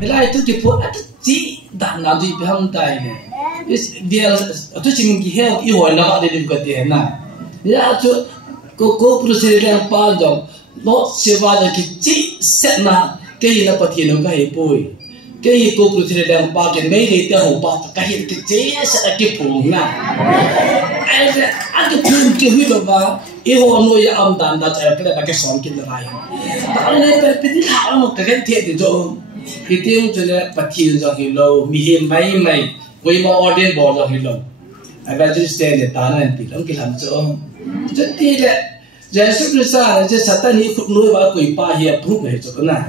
Helai tu ti put at chi dan na di phang tai ne is dia tu chim ki hel I hoi na de dim ka de na ya tu ko procedure yang pa dong lo sewa da ki chi set na ke na pathi no ka he poi ke ko procedure yang pa ke nei le te ho pa ka he ki chi set ki pu na a ki pu ki hui lo ba I ho no ya am dan da cha ka ke son ki da rai ta ne per pe di ha mo ka ke the de jo khi tiếng cho nên bắt thiên cho hiểu lâu mi hiểm mấy với mà order bỏ cho hiểu lâu ai bây giờ stand để ta nên bị lắm cái làm cho rất tiếc đấy Jesus Christ là chỉ Satan hi khúc nuôi vào quỷ pa hiệp phúc này cho cái này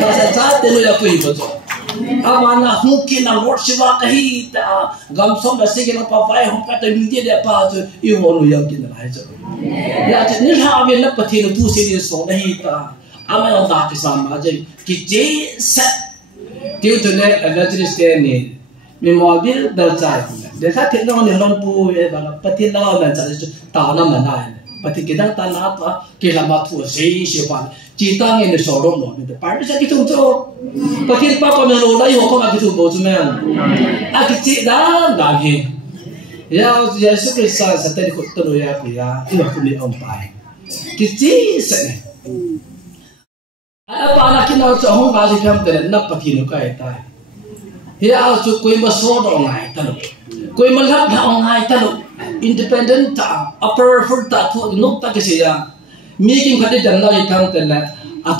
ta sẽ trả tiền nuôi là quỷ cho ama na mungkin na worship ka hi ta gam som da sige na pa vai hom pa ta ni de pa cho I ho no yang kin lai cho ya chỉ ni ha về na pathin tu se ni so na hi ta ama na da ki sam ma je ki je sa tiêu tu ne evangelist ne mi mo bil dal chai de kha the no ne ron pu e ba pathin la ma cha ta na ma na pathin ki dang ta na pa ki la ma thu se pa chỉ ta nghe được sổ đông rồi, để bán cái thùng cho, và khi ba con mình lôi lấy họ không ăn cái thùng bò cho mình, cái chị đã làm gì, ya Jesus Christ sẽ tới khut tôi ya kìa, cái là không bị ông bài, cái chị sẽ này, bạn là khi nào cho không bao giờ làm cái này nắp bát nó cái tai, ya cho quay mà sổ đông này ta luôn, quay mà lắp đông này ta luôn, independent ta, upper foot ta thôi, nốt ta cái gì ya. Making khát đến nào thì thằng tên là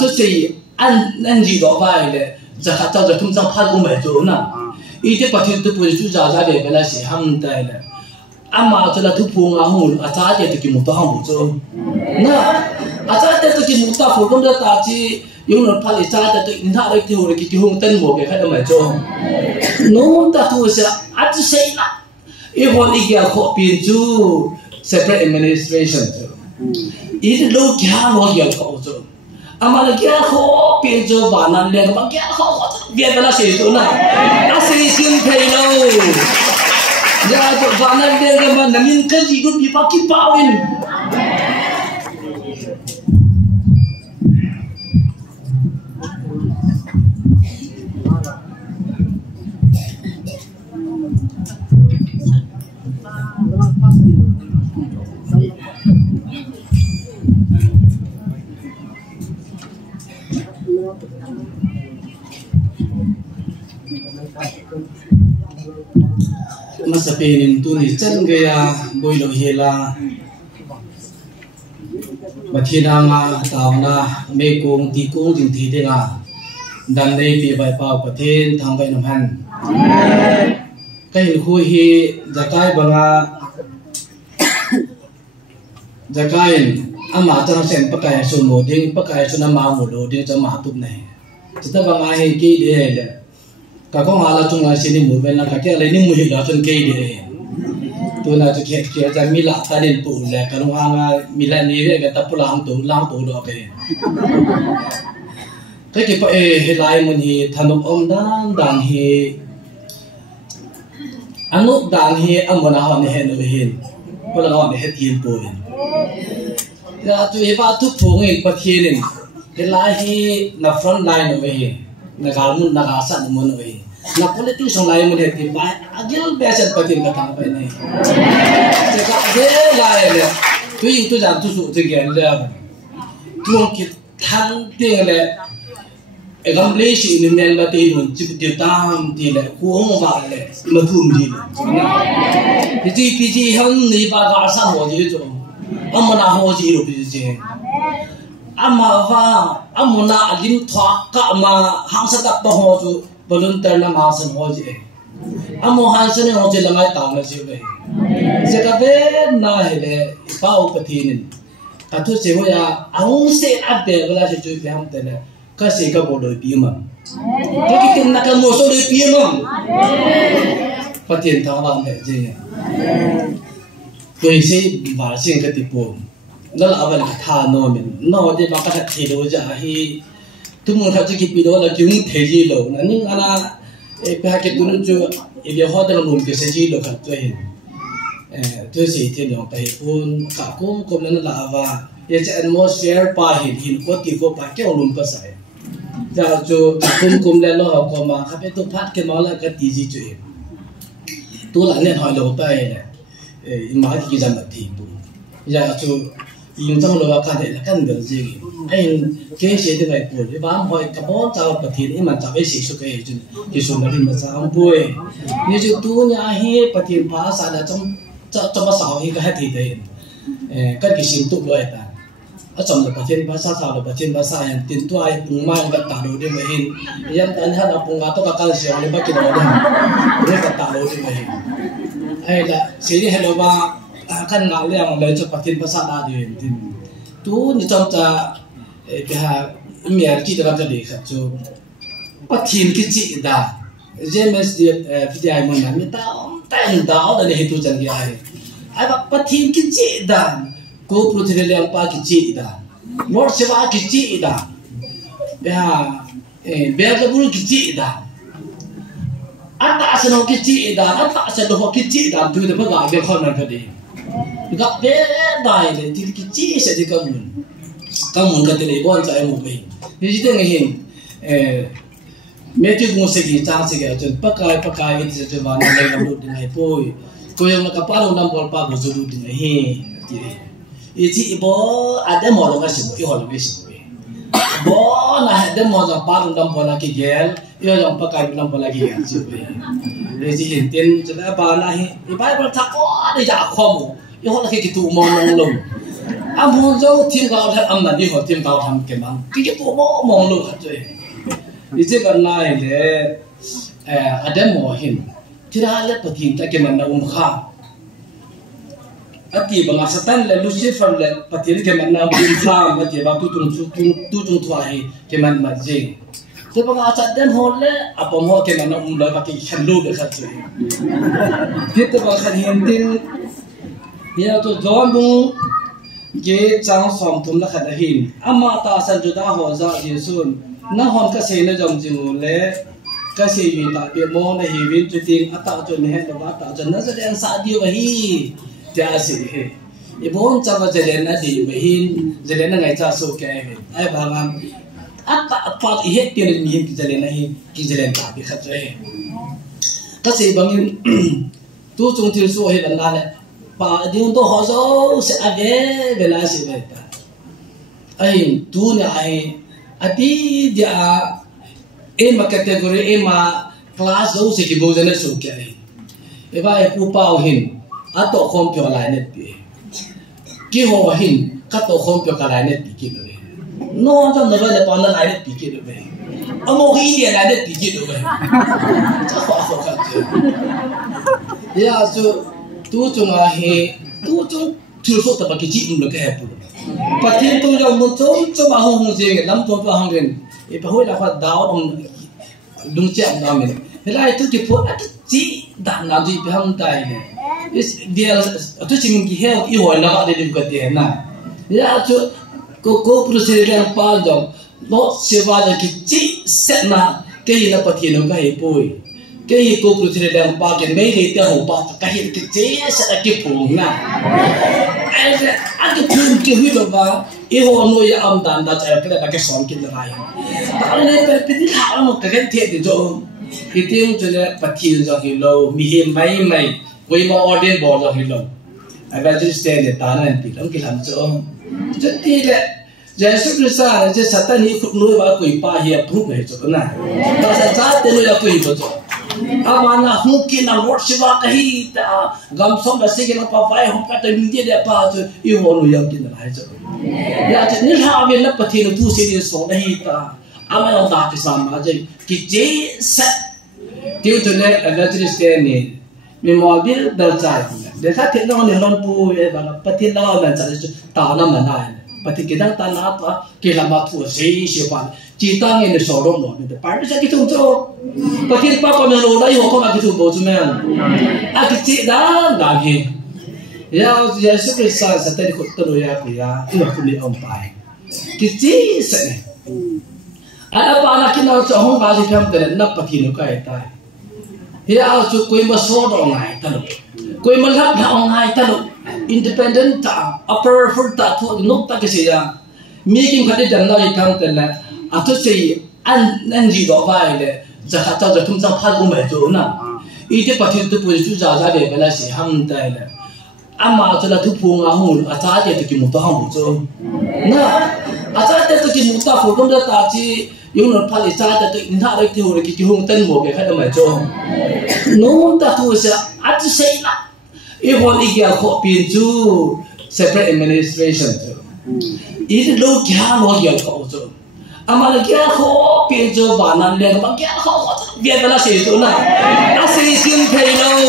tôi say anh gì đó vậy là giờ khát cháu giờ thùng sang phát của mẹ chỗ nào, ý thế bắt đầu tôi bây giờ ra để cái là gì ham tay là, mà cho là thu phung hông, cha thì tôi kiếm một tao hông chỗ, na, cha thì tôi kiếm một tao phù không được ta chỉ dùng nó phát cha thì tôi nhìn thấy cái hồ cái hông tên một cái khác là mẹ chỗ, nó ta thu sẽ tôi say là, ý hôm nay cái họ biến chú separate administration itu lo kya lo kya kau tu, amal kya kau pinjau banan le, amal kya kau biar bela sih tu na, asli simple lo, ya tu banan le ke mana min kerja ikut dipakai pawin. Masa penin tu ni chân gaya boy lo hela bathina nga tauna me kong ti kong jing thi de nga dan nei pi bai pa pathen thang bai nam han kai khu hi zakai banga zakai ama cha sen pakai su mo ding pakai su na ma mo lo ding cha ma tup nei chita banga he ki de le cả con hà là chung là xin đi mua bên là cả cái lấy đi mua gì đó trên cây đi tôi là tôi kẹt kẹt ra mi lạ ta đến tủ là cả con hà mi lạ ní vậy cái tập lang tủ đó cái phải hệ lại mình thì thằng ông đang thì anh lúc đang thì anh muốn họ này hết rồi hết có là họ này hết tiền bồi là tôi vào thuốc phun ấy bắt hiện này hệ lại thì là front line rồi hết nagamun nagasan mo no na politics ang layo mo dito ba agil besan patin ka tang pa ni saka de layo tu jam tu su te gen le tu ki thang te le egam le shi ni men ba te mun chi de tam ti le ku hong ba le ma thum di ti ham ni ba ga sa ho ji jo amana ho ji ro bi je ama va amuna alim thwa ka ma hangsa tak pa ho chu volunteer na ma san ho ji amo hansa ne ho je lamai ta na ji le je ka be na hele pa o pathin ka thu se ho ya aung se ade bala se chu pe ham te le ka se ka bo do pi ma ke ki tin na ka mo so do pi ma pathin tha ba me je tôi sẽ vào xin cái tiệm bồn đó là vấn đề thà nó mình nó để mà cái thị đồ giờ thì tôi muốn theo cái video là chúng thể gì đâu nên anh cái cái tôi nói cái họ đang làm cái gì đâu cả tôi sẽ thì nó tại bồn cả cũng nên là và cái atmosphere pa hình có tiệm có pa cái làm cái sai đã cho cùng lên lo học có mà các bé tôi phát cái máu là cái tí gì chuyện tôi lại nên hỏi lâu tay này mà cái gì mà thì bù giờ cho dùng trong lo cái này là cái gì gì anh cái gì thì phải bù cái bám hỏi cái bó cháu bật thì mà cháu ấy xịt xuống cái số này mà sao bùi như cho tôi nhà hi bật thì phá sản là trong mà sao hi cái thì đấy cái gì tụ rồi ta ở trong là bật thiên phá sao là bật thiên phá sao hiện tiền tuai bùng mang cái tạo đồ đi mà hin hiện tại hắn là bùng ngã tôi cái gì này bắt cái đồ đi cái tạo đồ đi mà hin hay là chỉ đi hello ba kan ngạo liang lấy cho bát thiên bát sát đi thì tu như trong ta cái ha miền kia đó cái gì khác cho bát thiên cái gì đó James đi video mình làm mình tao đó để tu chân cái ai bát thiên cái gì đó cô pru thì liang pa cái gì đó Lord Shiva cái gì đó cái ha Beelzebul cái gì đó ata seno cái gì đó ata seno cái gì đó tu được cái cái con này cái gặp bé đại này thì cái chi sẽ đi cầm mình cái này bọn chạy một mình như thế này hình mấy cái công sự gì trang sự cái chuyện pakai cái chuyện vào này làm được này thôi coi như cái bao năm bao bao rồi được này thì chỉ bỏ ada mau cái gì bỏ cái gì bỏ là ada mau cái bao năm bao cái gel yêu yang pakai năm bao cái gel chứ vậy thì hiện tiền cho nên bà này ibai bà thắc quá đi giả khoa yêu họ là cái tụ mong lung, muốn dâu thiên cao thật âm là đi họ thiên cao thầm cái mang cái tụ mong lung hết rồi, ý chí cái này để ada mò hin, thì ra là bắt hin ta cái mang naum kha, ati bang asatan le Lucifer le bắt hin cái mang naum kha, bắt hin bang tu tung tuai cái mang mà gì, thì bang asatan họ le, apa họ cái mang naum le bắt hin khăn lu được hết rồi, thì bang khăn hin tin ya to John bu ge chang som thum la khada hin ama ta san juda ho za jesun na hon ka se na jom jimu le ka se wi ta be mo na hi win tu ting ata to ne he ba ta jan na za sa di wa hi ja se he e bon cha ba je na di wa hin je na ngai cha so ke ai ba ngam ata pa he ti ni hi ki je na hi ki je ta bi khat je ka se bangin tu chung til so he ban la le bà đi tôi họ dâu sẽ về về là gì vậy ta ai tu này đi dia em mà category em mà class dâu sẽ kêu dân số cái ấy vậy phụ bao hin tổ không phải lại nè bị kí họ hin các tổ không phải lại nè bị kí rồi nó cho nó về toàn là lại nè bị kí rồi ông cái gì lại nè bị kí rồi chắc họ không chứ ya so tu chung a he tu chung thil so ta ba ki chi um la ka pu pathin tu jong mun chom a hong je nge lam to pa hong gen e pa hoi la kha daw om dung cham da men helai tu ki pho at chi da na ji pe hang tai ne is dia tu chi mun ki he i hoi na ba de ka de na ya chu ko pro se le pa jong no se va da ki chi set na ke na pathin no ka he poi cái cô phụ nữ đang bao cái mấy cái tiêu bao cái hiện cái chế sẽ cái phụ na anh cái phun cái huy động vào yêu nuôi âm đàn đã chạy cái là cái sóng cái là ai tạo nên cái đi thảo một cái thiệt để cho cái tiếng cho nên bắt thiên cho cái lâu mi hiểm mấy với mà order bỏ cho cái lâu ai bây giờ stand để ta nên bị lắm cái làm cho rất tiếc đấy Yesus Kristus là cái Satan hi khúc nuôi vào quỷ pa hiệp phúc này cho cái này ta sẽ sát tên nuôi là quỷ vào cho amana mungkin na Lord Shiva kahita gamsom na sige na papay hong patay hindi na pa to ihono yang kinalay so ya ni hawe na pati no tu sige so na hita ama ang dati sama je ki je sa tiu to ne evangelist ne mi mobil dal chai de sa te no ne ron pu e ba pati na na chai ta na ma na pati kedang ta na pa ki la ma thu se se pa chỉ ta nghe được sổ đông rồi, mình phải biết cái thùng cho, và khi ba con mình lôi đấy họ không làm cái thùng bổ cho mình, cái chị đó làm gì, ya Yesus Kristus sẽ tới được tôi ya cái ya, itu aku ni ông pai, cái chị sẽ, apa anak kita cho không bao giờ tham tiền nắp bát thiên cái tai, ya cho quay mà số đông này ta được, quay mà lắp đông này ta được, independent ta, upper full ta, thu nốt ta cái gì ya, making cái gì đằng nào tham tiền là. Atau si anh gì đó vai là giờ hạt cho giờ thung sang phát cũng mệt rồi nè ý thế bắt đầu tôi chú giả ra để là gì ham đây là ama cho là thu phung à hồn à cha để tôi một tao ham một chỗ nè à cha để tôi một tao phù công ra ta chỉ yung nó phát cha để tôi nhìn thấy được thì hồi cái hùng tân một cái khác mà chỗ nó ta thu sẽ ăn sẽ là ý hồn ý kia khó biến chú separate administration ý thì lâu kia nó kia khó chỗ ama là kia khó biến chú và nan liền mà kia khó việc là gì chỗ này à gì xin thầy đâu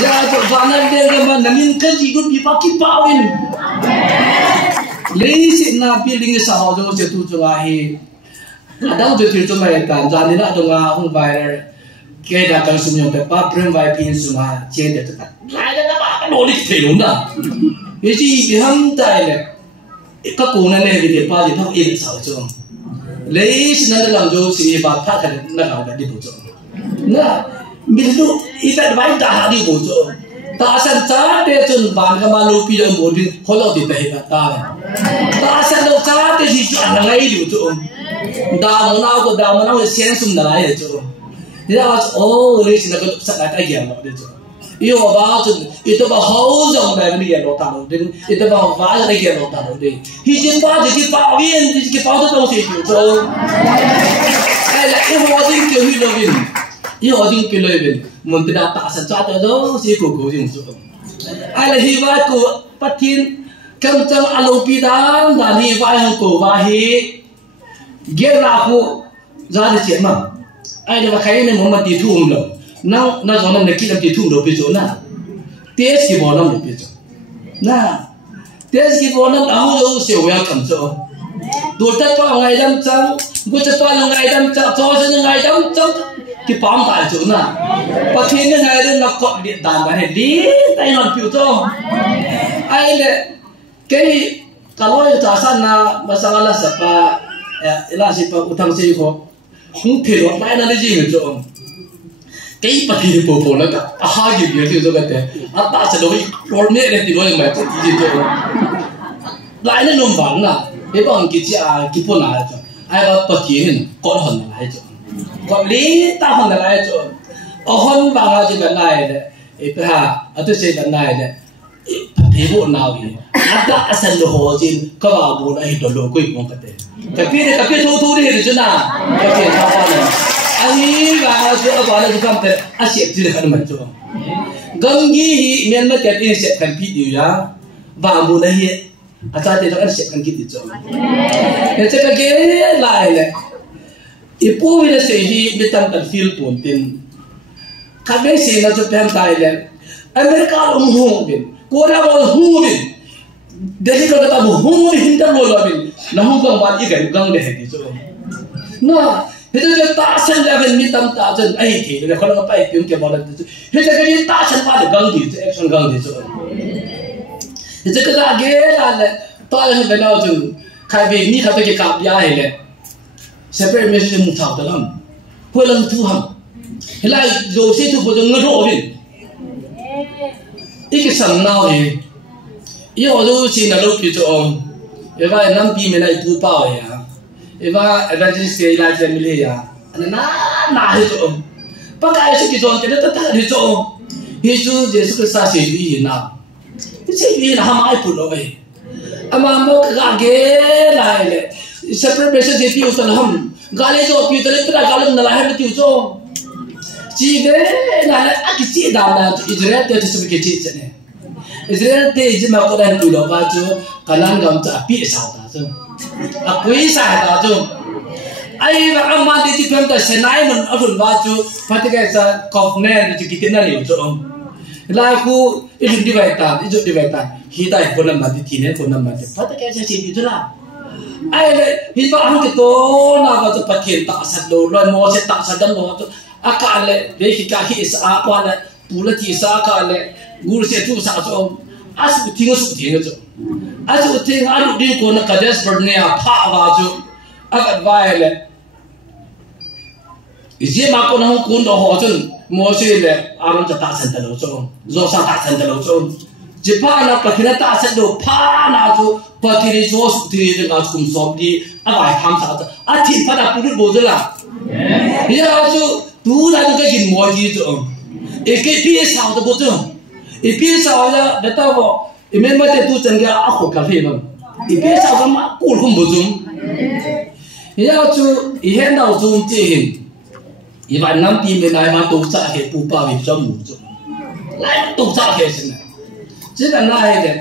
giờ chỗ và nan liền mà mình cái gì cũng bị bắt kịp bao in lấy xin na building sao cho sẽ tu cho ai ada tu tu mai kan jadi nak tu ngah vai ke dah kau semua pepa prem vai pin semua cie dah tu kan lain apa kan oleh telur dah jadi biham tai le các cô này này vì ba thì thằng yên sao chứ lấy xin nó làm cho sự ba phát thành nó làm cái đi bộ chỗ nè mình lúc ít phải vay ta đi bộ chỗ ta sang cha để chun ban cái mà lúc bây giờ bộ đi họ lo thì thấy ta sang lúc cha để gì cho anh ngay đi bộ chỗ đào mà nào xem sum đã lại chỗ thì là ô lấy xin nó có sắp lại cái gì đó đấy chỗ yêu vào chun itu bảo hậu dòng này mình hiện lộ tao đến itu bảo vá ra đây hiện lộ tao đến khi trên ba thì cái bảo viên thì cái bảo đó gì kiểu chỗ ai là yêu vào những kiểu như vậy yêu vào những kiểu như vậy muốn tự đào tạo sản xuất cho đó gì của những chỗ ai là hi vai của phát thiên cầm trong alopidan là hi vai hàng của vai hi ghé ra của ra để chuyện mà ai là cái này muốn mà tiêu thụ không nào nó cho nên là khi làm tiêu thụ đâu biết chỗ nào test cái bộ nó biết chỗ nào test cái bộ nó đâu đâu siêu vậy cầm chỗ tôi tất cả ngày đâm trắng tôi tất cả ngày đâm trắng cho những ngày đâm trắng cái bám tại chỗ nào và khi những ngày đó nó có điện đàn cái này đi tay nó biểu cho ai là cái kalau itu asana masalah siapa ilah siapa utang sih kok không thể nói lại là gì vậy chỗ cái bát thì bộ bộ là cả hai gì vậy thì cái thế à ta sẽ nói rồi nhé để thì nói mà cái gì chỗ lại nó nôm vắng là cái bọn cái chị cái bọn nào chỗ ai bảo bát thì hình con hòn lại chỗ còn lý ta hòn lại chỗ ở hòn vàng là cái này đấy cái ha ở tôi xây cái này đấy thì bộ nào vậy ada asal lo jin ka ba bu ai do lo koi pon kate ka pi thu đi de chuna ka pi tha pa na ai ga so ba la kam te a se ti han ma chu gam gi hi men ma te ti se kan pi yu ya ba bu na hi a cha te da se kan ki ti chu ne che ka ge lai le I pu vi se hi bitan kan fil pon tin ka be se na chu pen tai le America hu bin Korea hu bin Delhi ka ta hu hinta lo la bin na hu gang ba I gang de he so na he je ta san la ben mi tam ta chen ai thi le kho la pa I pyung ke ba la he je ka ni ta san ba de gang di action gang di so he je ka ga ge la le ta le be na chu khai be ni kha ta ke ka bia he le separate message mu thao ta lam ho lang thu ham he la jo se thu bo jo ngro bin I cái sầm nào thì yêu đâu chỉ là lúc kia cho ông, em phải năm pi mình lại tu bao vậy à, em phải evangelist cái lại cho mình lấy à, anh na hết cho ông, bắt cái sự kia cho ông cái đó tất hết cho ông, Yesus Yesus cái sa sẽ đi nào, cái sẽ đi là ham ai phụ đâu vậy, ama mau cái ghé lại này, separation thì tiêu sản ham, gale cho tiêu tới cái gale nó lại hết tiêu cho chỉ cái là cái gì đó là Israel thì sẽ cái gì thế này Israel thì chỉ mà có đang tụi đó vào chỗ Canaan gam chả bị sao ta chứ quý sao ta chứ ai mà ông mà đi chụp cái Sinai mình ở vùng vào chỗ phát cái sa covenant thì cái nào liệu cho ông lại khu ít đi vậy ta khi đạiคนนำมาที่ที่เนี่ยคนนำมาphát cái sa chỉ đi chỗ nào ai lại khi mà ông cái to nào vào chỗ phát hiện tạo sản đồ rồi mua sẽ tạo sản đâm đồ akale deki ka hi sa pa la pulati sa ka le gur se tu sa so asu tinga so asu ting aru din ko na kades berne a pha wa jo akat vai le je ma ko na kun do ho chun mo se le aron ta san ta lo so zo sa ta san ta lo so chỉ pha là bậc thầy ta sẽ được pha nào cho bậc thầy số thì ngài cùng xóm đi à vài tham gia à thì pha đã cũng được là bây giờ cho tu là cái gì mua gì cho cái phía sau đó chứ cái phía sau là để tao bảo mình mới tu chân cái áo khoác cà phê mà cái phía sau cái mà cũng không bổ sung bây giờ cho hiện đầu chung chỉ hìnhอีวันนั้นปีไม่นายมาตุกจ่าเหตุปูปาวิจมูจไล่ตุกจ่าเหตุสินะจีกันไล่เลย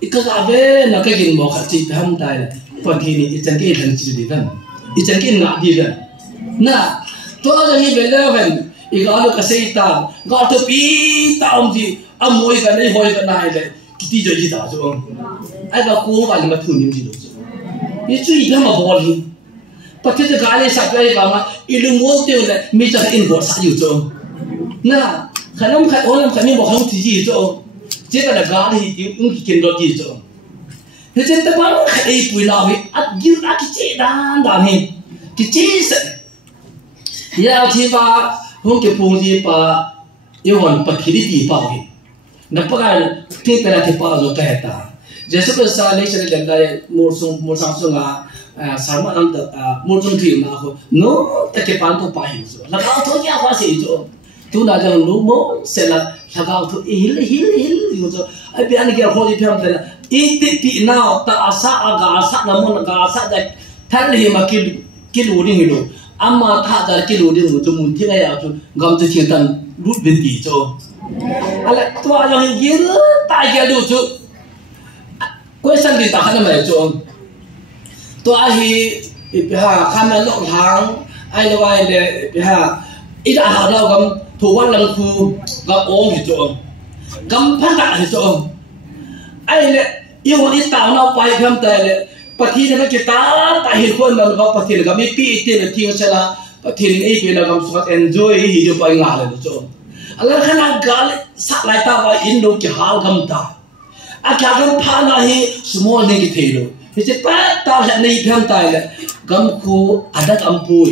อีกก็เว้นนักกินบอกขจิตทำได้เลยพอทีนี้อีจังกินทันจีดีกันอีจังกินงาดีกันน่ะตัวจะมีเวลาเป็นอีกอันก็เสียตามก็ตัวปีตามจีอ่ะมวยกันไอ้หอยกันได้เลยกิติจะจีตาจ้ะไอ้ก็กู้กันมาทุนยิ้มจีดูจ้ะอีจุยกันมาบอลปฏิทินการเลี้ยงสัตว์อะไรบ้างอ่ะอีลุงวัวเตี้ยเลยมีจะอินหัวสัตว์อยู่จ้ะน่ะขนมขนมขนมบอกขนมที่จีจ้ะเจ้าแต่การเลี้ยงอุ้งกินรสจีจ้ะเฮ้ยเจ้าแต่บ้านไอ้ปุยนาวิอัดยืนอัดกิจด้านนี้กิจสิยาที่ว่าห้องเก็บปูนที่ป่าย้อนปฏิทินที่ป่าเหนับกันที่เป็นที่ป่าเราแก่ตาเจ้าสุดท้ายเลยฉันเดินได้มูสังสุงาสามารถนำมูลทุนมาเขาโน้ตเก็บปันตัวไปอยู่จ้ะแล้วก็ทุกอย่างว่าสิจ้ะทุกนั้นจะรู้มั้งเสร็จแล้วแล้วก็ทุกฮิลอยู่จ้ะไอ้เพื่อนที่เขาที่เพื่อนแต่ละอีติปีน่าแต่อาสาอากาศน้ำมันอากาศได้ท่านที่มากินรู้ดิ้งอยู่อามาถ้าจะกินรู้ดิ้งจะมุ่งที่ไหนอ่ะจ้ะกำจะเชื่อตันรู้เป็นดีจ้ะอะไรตัวอย่างยืนตายแก่ดูจ้ะก็สั่งดีตาขนาดไหนจ้ะตัวไอ้พี่ฮะข้ามมาลงทางไอ้ละวายเลยพี่ฮะอีด่าเรากำถูกวันลังคูกำโอ่งหิจงกำพันตะหิจงไอ้เลยอีวันนี้ตาเราไปเพิ่มเติมเลยปะทีนี่มันจะตาหิคนมันก็ปะทีนี่ก็ไม่ปีเตี้ยทิ้งเสร็จละปะทีนี่ไอ้พี่เรากำสวด enjoy หิจงไปงานเลยจงอะไรขนาดกาลสักหลายตาว่าอินโดกี่หาวกำตาอาการกำพานาหิสมองนี่กี่เทโลเฮ้ยป้าตาฉันในเพียงตายเลยกำคูอาดักอัมพูย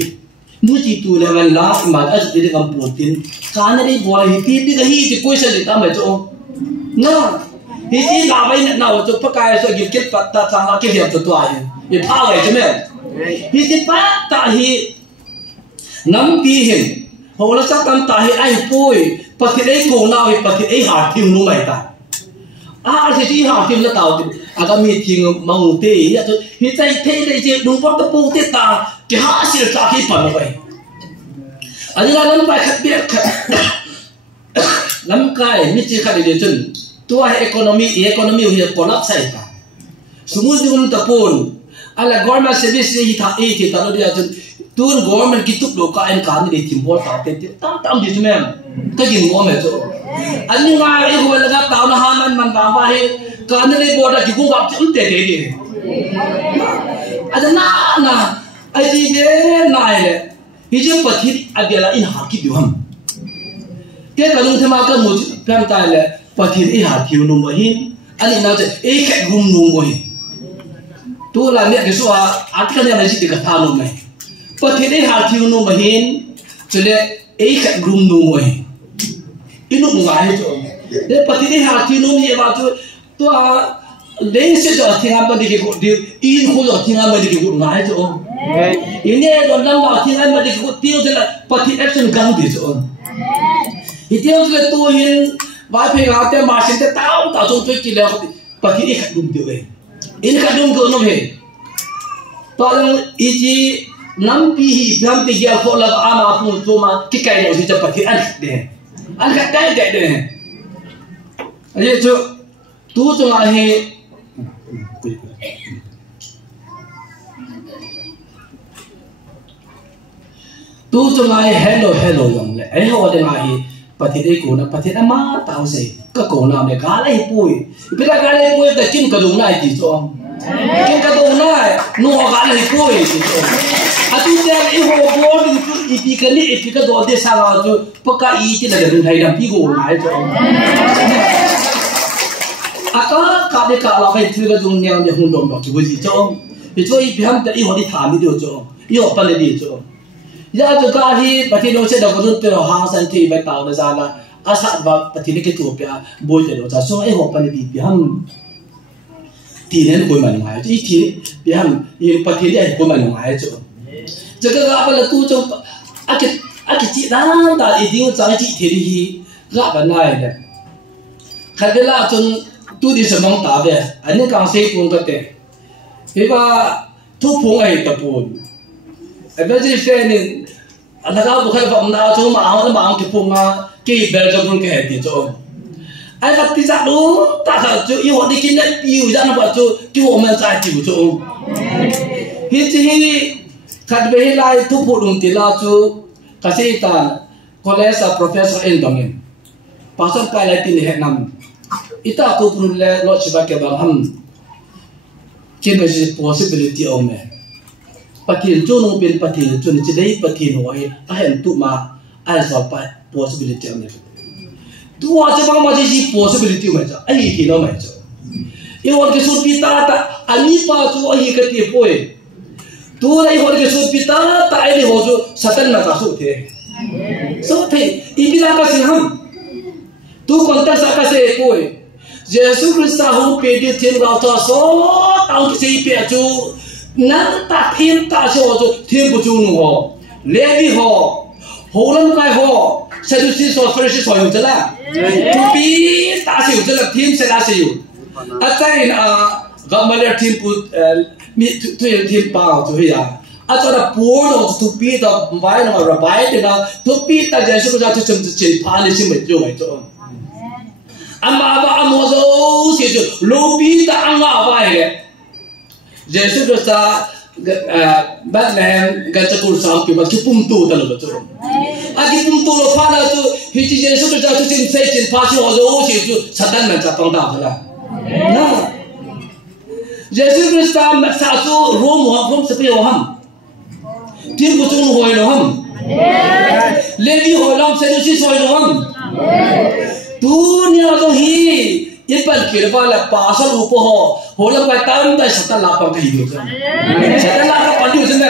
นู่นที่ตัวเลยมันล้ามาอันนี้กำพูตินการนี้บัวหิที่ที่ก็หิที่คุยเสร็จตามไปจ้องน่ะหิที่ลาไปเนี่ยน่าจะพักกายส่วนยิ่งเก็บปัตตาทางเก็บเหี่ยวตัวไอ้ยี่ผ้าไว้ใช่ไหมหิที่ป้าตาหิน้ำปีเห็นโหแล้วสักตั้งตาหิไอ้ปุ้ยปฏิเอ้โกนาหิปฏิเอ้หาทิ้งนู้นไม่ตายอาที่หาทิ้งแล้วตาวทิ้งอาก็มีทิ้งมังเตยเนี่ยจะหิใจเทเลยจะดูว่าตะปูเตตาจะหาสิ่งจากที่ปั่นไปอันนี้เราไปขัดเบียดน้ำกายไม่จีขัดเดียจนตัวเอคโนมีเหี่ยปนับใส่ตาสมมุติคุณตะปูนอะไร government service ที่ท่าที่ตลอดเดียจนตัว government กิจตุกโลกาเอ็นการนี่ทีมบอลตาวเตะตามดิใช่ไหมก็ยิงบอลเหมือนกันอันนี้ว่าไอ้คนละกับตาวนะฮะมันบางว่าให้การนี่บอลได้กี่กูกับจิ้มเตะดิอันนั้นน่ะไอ้ที่เนี่ยนายเลยที่จะปฏิอันเดียร์อินหาคิดอยู่ฮัมแค่การลงทุนมาก็มุ่งเพิ่มตายเลยปฏิอินหาคิวนุ่มบ่หินอันนี้น่าจะเอกกลุ่มนุ่มบ่หินตัวเราเนี่ยก็สัวอัดกันเนี่ยมันจะติดกับทางนุ่มไหมปฏิอินหาคิวนุ่มบ่หินจะเรียกเอกกลุ่มนุ่มบ่หินอินุ่มง่ายจ้ะเดี๋ยวปฏิอินหาคิวนุ่มเนี่ยว่าตัวเลี้ยงเสร็จแล้วทิ้งอะไรมาดีกี่คนเดียวอินคนจะทิ้งอะไรมาดีกี่คนง่ายจ้ะอินเนี่ยโดนลำบากทิ้งอะไรมาดีกี่คนเดียวจะละปฏิแอคชั่นกังดีจ้ะอีเดียวจะตัวหินบางเพลงอาจจะมาเส้นแต่ต้าจงช่วยกินแล้วปฏิอินขัดดุมเดียวเองอินขัดดุมก็นุ่มเองตอนอีจีน้ำปีเพิ่มปีเดียวคนละอามาพูดตัวมาที่ใครเราที่จะปฏิอันเดียอันขัดได้เดียอันนี้จ้ะตัวจงอะไรตัวจงอะไร hello อย่างเลยไอ้หัวเด็กอะไรปฏิเดกูนะปฏิเดมาตาวเสก็กูนะเนี่ยกาเลยปุ้ยเป็นกาเลยปุ้ยแต่กินกระดูกนายจีจงกินกระดูกนายนัวกาเลยปุ้ยจีจงอาทิตย์เดียวไอ้หัวบอลอีพีกันนี่อีพีกันโดนเดชาเราจูปากกาอีที่เราเดินไทยดำพี่กูนายจงอาก็กาเด็กกาเราไปถือกระดูกเนี่ยเนี่ยหุ่นดงดอกจีจงไอ้ช่วยอีพีทำแต่อีหัวที่ถามไม่เดียวจงอีหัวปันเลยดีจงยาจะการที่ประเทศเราเช่นเราก็ต้องเตือนหาสันติไปต่างๆนะ asa ba pati ni ke tu pya boy te do cha so ai ho pa ni bi ham ti nen ko man ngai ti ti bi ham i pati ni ai ko man ngai chuจะก็รับไปแล้วตู้จงอากิจิด้านตาอีดิ้งใจจิทีดีรับไปไหนเนี่ยใครได้รับจนตู้ดีสมองตาเนี่ยอันนี้การเสียปุ่นก็เตะเห็นว่าทุกปุ่นไอ้ตะปุ่นไอ้เบจิเฟนี่อันนั้นก็บุคคลฝั่งนั้นจงมาเอาแล้วมาเอาที่ปุ่นมากี่เบลจะปุ่นแค่ที่จงไอ้กับที่จะรู้ตาจะอีหัวที่กินเนี่ยอยู่ด้านนั้นจะที่หัวมันใจจิ๋วจงเฮ้ยที่ขัดไปให้ไล่ทุกผู้ลงตีลาจูกษตรตาคอลเลจโปรเฟสเซอร์เอ็นตรงนี้ภาษาไปไล่ตีนี่เห็นนำอิตาคูปรุนเล่ลอชิบะเก็บบางฮัมเกี่ยวกับ possibility เอาไหมปฏิญจูนงเป็นปฏิญจูนจะได้ปฏิญหัวเห็นเห็นตุมาไอ้สอบไป possibility เอาไหมตัวจะบางมาที่ possibility ไหมจ๊ะไอ้ที่เราไหมจ๊ะอีวันที่สุดพิตาตาอันนี้ป้าจูไอ้ก็ที่ป่วยตัวไอ้คนที่สุดพิตาตายที่หัวจูสัตว์น่าจะสุดเท่สุดเท่อีพิลาก็สิฮัมตัวคนที่สักก็เสียป่วยเยซูคริสต์เขาเป็นที่ทีมเราตัวสอดเอาที่เปียจูนั่นตาทีมตาเสียหัวจูทีมบุจูนหัวเลวีหัวหัวลำไก่หัวเซดูซีสอฟริชิสหัวอยู่จ้ะละทุกปีตาเสียอยู่จ้ะละทีมเสียดายเสียอยู่อาจารย์ก็มาเรียกทีมปุ๊มีทุกทีมเปล่าทุกอย่างอาจารย์ปูนทุกปีต่อไปนะมาระบายเดี๋ยวนะทุกปีแต่เจสุก็จะจุ่มจุ่มพาลิชิมไปจุ่มไปจุ่มอันมาบ้าอันโมโซเสียจุ่มลูปีแต่อันมาบ้าเลยเจสุก็จะแบบนั้นกันจะกุศลปีมาคิดปุ่มตู้ตลอดจุ่มอาคิดปุ่มตู้เราพาแล้วจุ่มฮิจิเจสุก็จะจุ่มเฟจินพาชิโมโซเสียจุ่มสัตว์มันจะต้องด่าเขาละนะเยซูคริสต์มาสาธุร่วมหัวร่วมสเปียวหัมทีมกุศลหอยหัมเลวีหอยลำเซดูซิหอยหัมตัวเนี่ยเราต้องฮียิ่งเป็นเกี่ยวกับอะไรภาษาอุปโภคหัวเราไปตามได้สัตว์ลาปังกันอยู่ใช่ไหมสัตว์ลาปังอยู่ใช่ไหม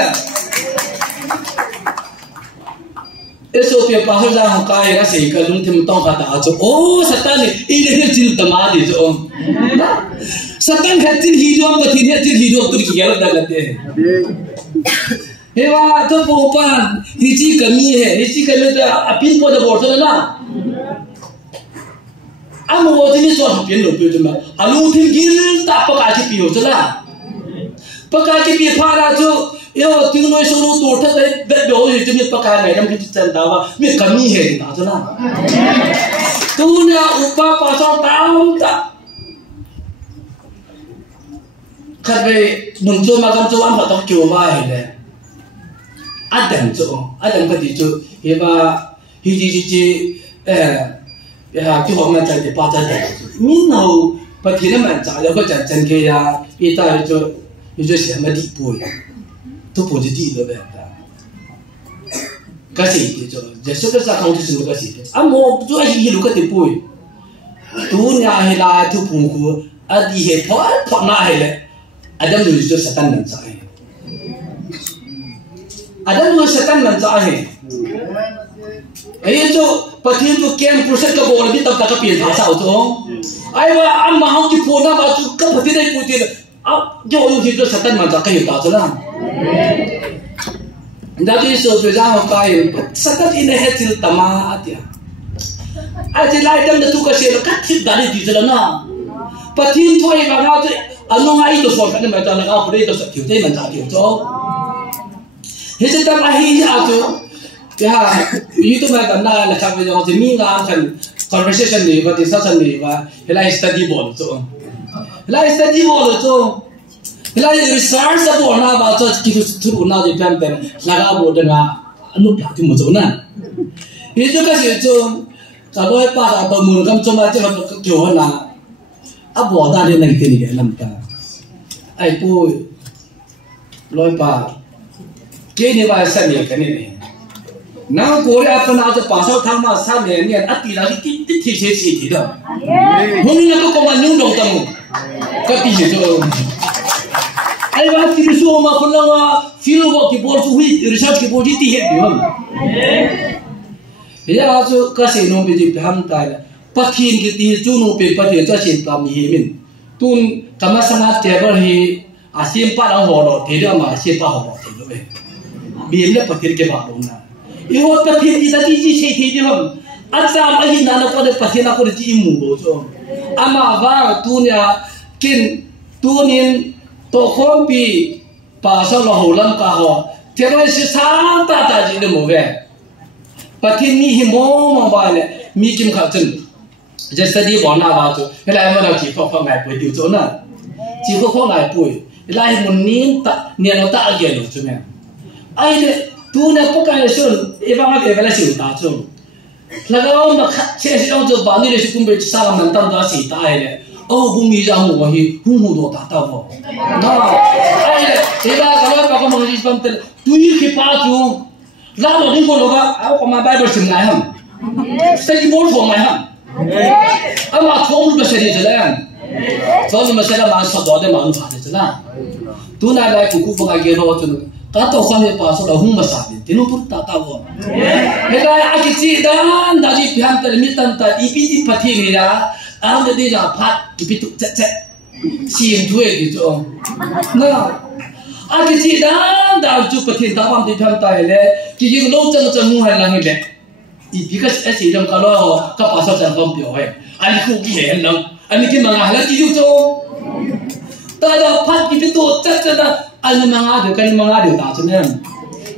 เอสโอเปียภาษาของกายก็เสียกันลุงที่มันต้องการตาจุโอ้สัตว์นี่อีเรื่องจินตมาดิจุสัตว์แค่จินฮีโร่ปฏิเนี่ยจินฮีโร่ตัวที่เกี่ยวกับอะไรเฮ้ยว่าตัวพวกป้าฮิจิกันนี่เหรอฮิจิกันเนี่ยอภินพอจะบอกใช่ไหมล่ะอาโมที่นี่ส่วนของเปลี่ยนหลุดไปใช่ไหมอาลูทิ้งกินตาปากกาที่ปีใช่ไหมปากกาที่ปีพาราจูเอ้าทิ้งน้อยสูรุตัวถ้าได้เดี๋ยวจะมีปากกาไหนน้ำกินจันทร์ว่ามีกันนี่เหรอใช่ไหมตัวเนี่ยอุปปัสสาวะตาขัดไปหนุ่มจูมากันจูอันเขาต้องเกี่ยวไว้เลยอันเดิมจูอันเดิมก็ดีจูเห็นว่าฮิจิที่หัวมันจะได้ป้าจะได้มีหนูปฏิเนี่ยมันจะแล้วก็จะจังเกียร์อีตาอยู่จะเสียมาดีป่วยทุกป่วยจะดีเลยแบบนั้นก็สิจูเจสุก็จะเข้าที่สุดก็สิอ่ะโมจูไอ้ฮีลูกก็ติป่วยตัวเนี่ยเฮลาทุกป่วยกูอดีเหตุพอหน้าเฮเลยAdam dulu itu setan mencari. Adam dulu setan mencari. Itu pasti itu kian proses keboleh di tempat kepian asal tu. Ayo am mahal di puna baju kepati dari putih. Jauh itu setan mencari itu lah. Jadi sebenarnya kaya setan ini hasil tamat ya. Aja Adam itu kasih kacip dari di sana. Pasti itu yang mana tu. Anu ngai itu soal kan macam nak apa itu sakit tu macam sakit tu. Hanya tak akhirnya tu, ya itu macam nak kami yang tu minga kan conversation ni, discussion ni, helai study bol tu, helai study bol tu, helai research bol na baca kita tu na di pempen, laga bol dengan anu pelati macam mana. Itu kasih tu, kalau apa atau mungkin cuma macam jauh na. Apa ada di negeri ni dalam ta? Aipu loi pa, kini bahasa ni kan ni. Nang Korea apa nak tu pasal thama sama ni, ati lagi ti dah. Mungkin aku kau manu dong tamu, kati je tu. Aiwa ti suruh mak pulang, feel work keyboard tu, research keyboard ti he biom. ya chu ka se no bi ji ham ta pathin ki ti chu no pe pathe cha sin pam hi min tun kama sana table hi asim pa ang ho lo the da ma se pa ho lo the lo be bi le pathin ke ba lo na I ho pathin di ta ji se thi di ham acha ma hi na ko de pathin ko de ji mu bo so ama va tu nya kin tu nin to khom pi pa sa lo ho lam ka ho te ro si sa ta ji de mo ve pathin ni hi mo ma ba le mi kim kha chen je study bo na ba chu la ma la ji kho ngai pui tu cho na ji kho ngai pui la hi mun nin ta nia no ta ge lo chu me ai le tu na ko ka son e ba ma ke ba la si ta chu la ga ma kha che si ong chu ba ni le si kum be sa la man tam da si ta ai le o bu mi ja mu wa hi hu mu do ta ta bo na ai le e ba ga la ba ko ma ji pam te tu yi ki pa chu la lo ni ko lo ga a ko ma bible sim ngai ham study more for my ham ama thong ba se ni jalan thong ma se la ma sa do de ma nu pha de jalan tu na la ku ku ba ge ro tu ta to kham ye pa so la hum ma sa din tinu pur ta ta wo he la a ki chi dan da ji pyam ta mi tan ta I pi di phathi ni la ang de di ja phat ki pi tu che che sim thue ki cho na a ki chi dan da ju phathi ta pam di pyam ta le ki ji lo chang chang mu hai lang le I because as I don't call ka pa sa chang pam pyo hai ani ku ki he lang ani ki manga hala ki ju cho ta da phat ki pi tu che che da ani manga de kan manga de ta chu ne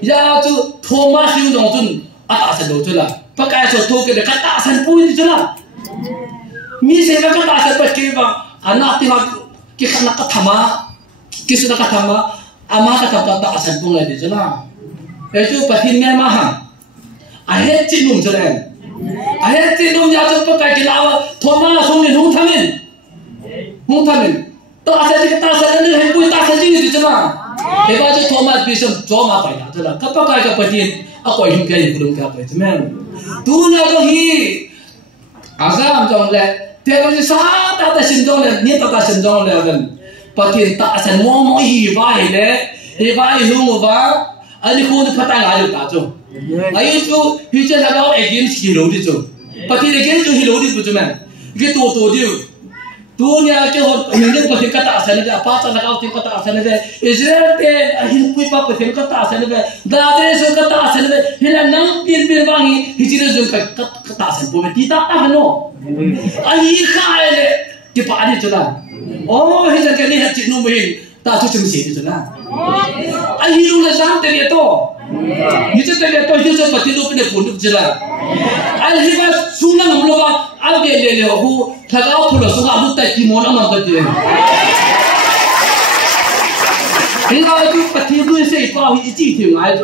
ya chu Thomas yu dong chun a ta sa do chu la pa ka cho to ke de ka ta san pu ni chu la mi se ka ta sa pa ke ba ana ti ma ki khana ka thama ki su ka thama ama ka ta san pu ngai de chu la e chu pathin ngai ma ha I had to know them. I had to know that the Paka Thomas only who come in. Who come in? Tassan and put Tassan to Jama. If I just Thomas be some drama by that, Kapaka Patin, a point you couldn't cap it, man. Do not he. Azam don't let there was a sad at the Sindon and Nita Sindon level. Patin Tassan more he buy there. If I know about, I couldn't put an eye. I used to he just about against hero di chu pati against hero di chu man ge to di tu nya ke ho ni ne pati ka ta sa ne da pa ta la ka ti ka ta sa ne de Israel te hi pui pa pati ka ta sa ne de da de so ka ta sa ne de hi la nang pin pin ba hi hi ji de ka ta sa po me ti ta ta no ai kha le ti pa di chu la oh hi ja ke ni ha chi no me ta chu chim si di chu la ai hi lu la sam te to you just tell me to use a particular in the food of July. I'll have a sooner than Loba, I'll be a lady who has out for us, so I look at Timon among the day. He are a particular say, how he is eating. I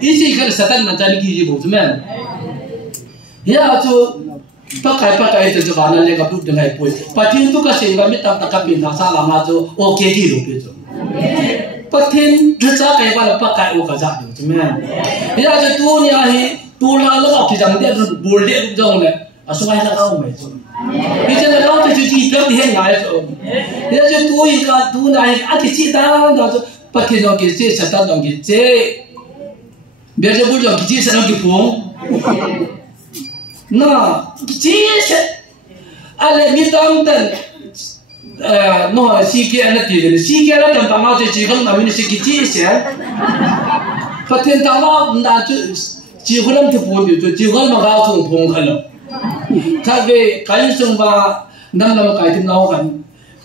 is he got a Satan and Taniki both men. Here to Paka is the Savannah leg of the high point, but he took a say, I met up the Captain Salamato or Katie. Pathin Jasa kai wala pakai o kaza du men ya je tu ni ahi tu la la ki jang de bol de jong le asungai la ka me chu ni je la ta ji pe ti he ngai chu ya je tu I ka tu na hi a ki chi da da pathin no ki che sa ta dong ki che be je bul jong ki chi sa no ki phong na ki chi se ale mi dang den no si ke ana ti de si ke ala tam ma je ji hon ma mi si ki ti se pathen ta ma na chu ji hon te po di ji hon ma ga thong phong khan lo ka ve kai sung ba nam nam kai tim nau kan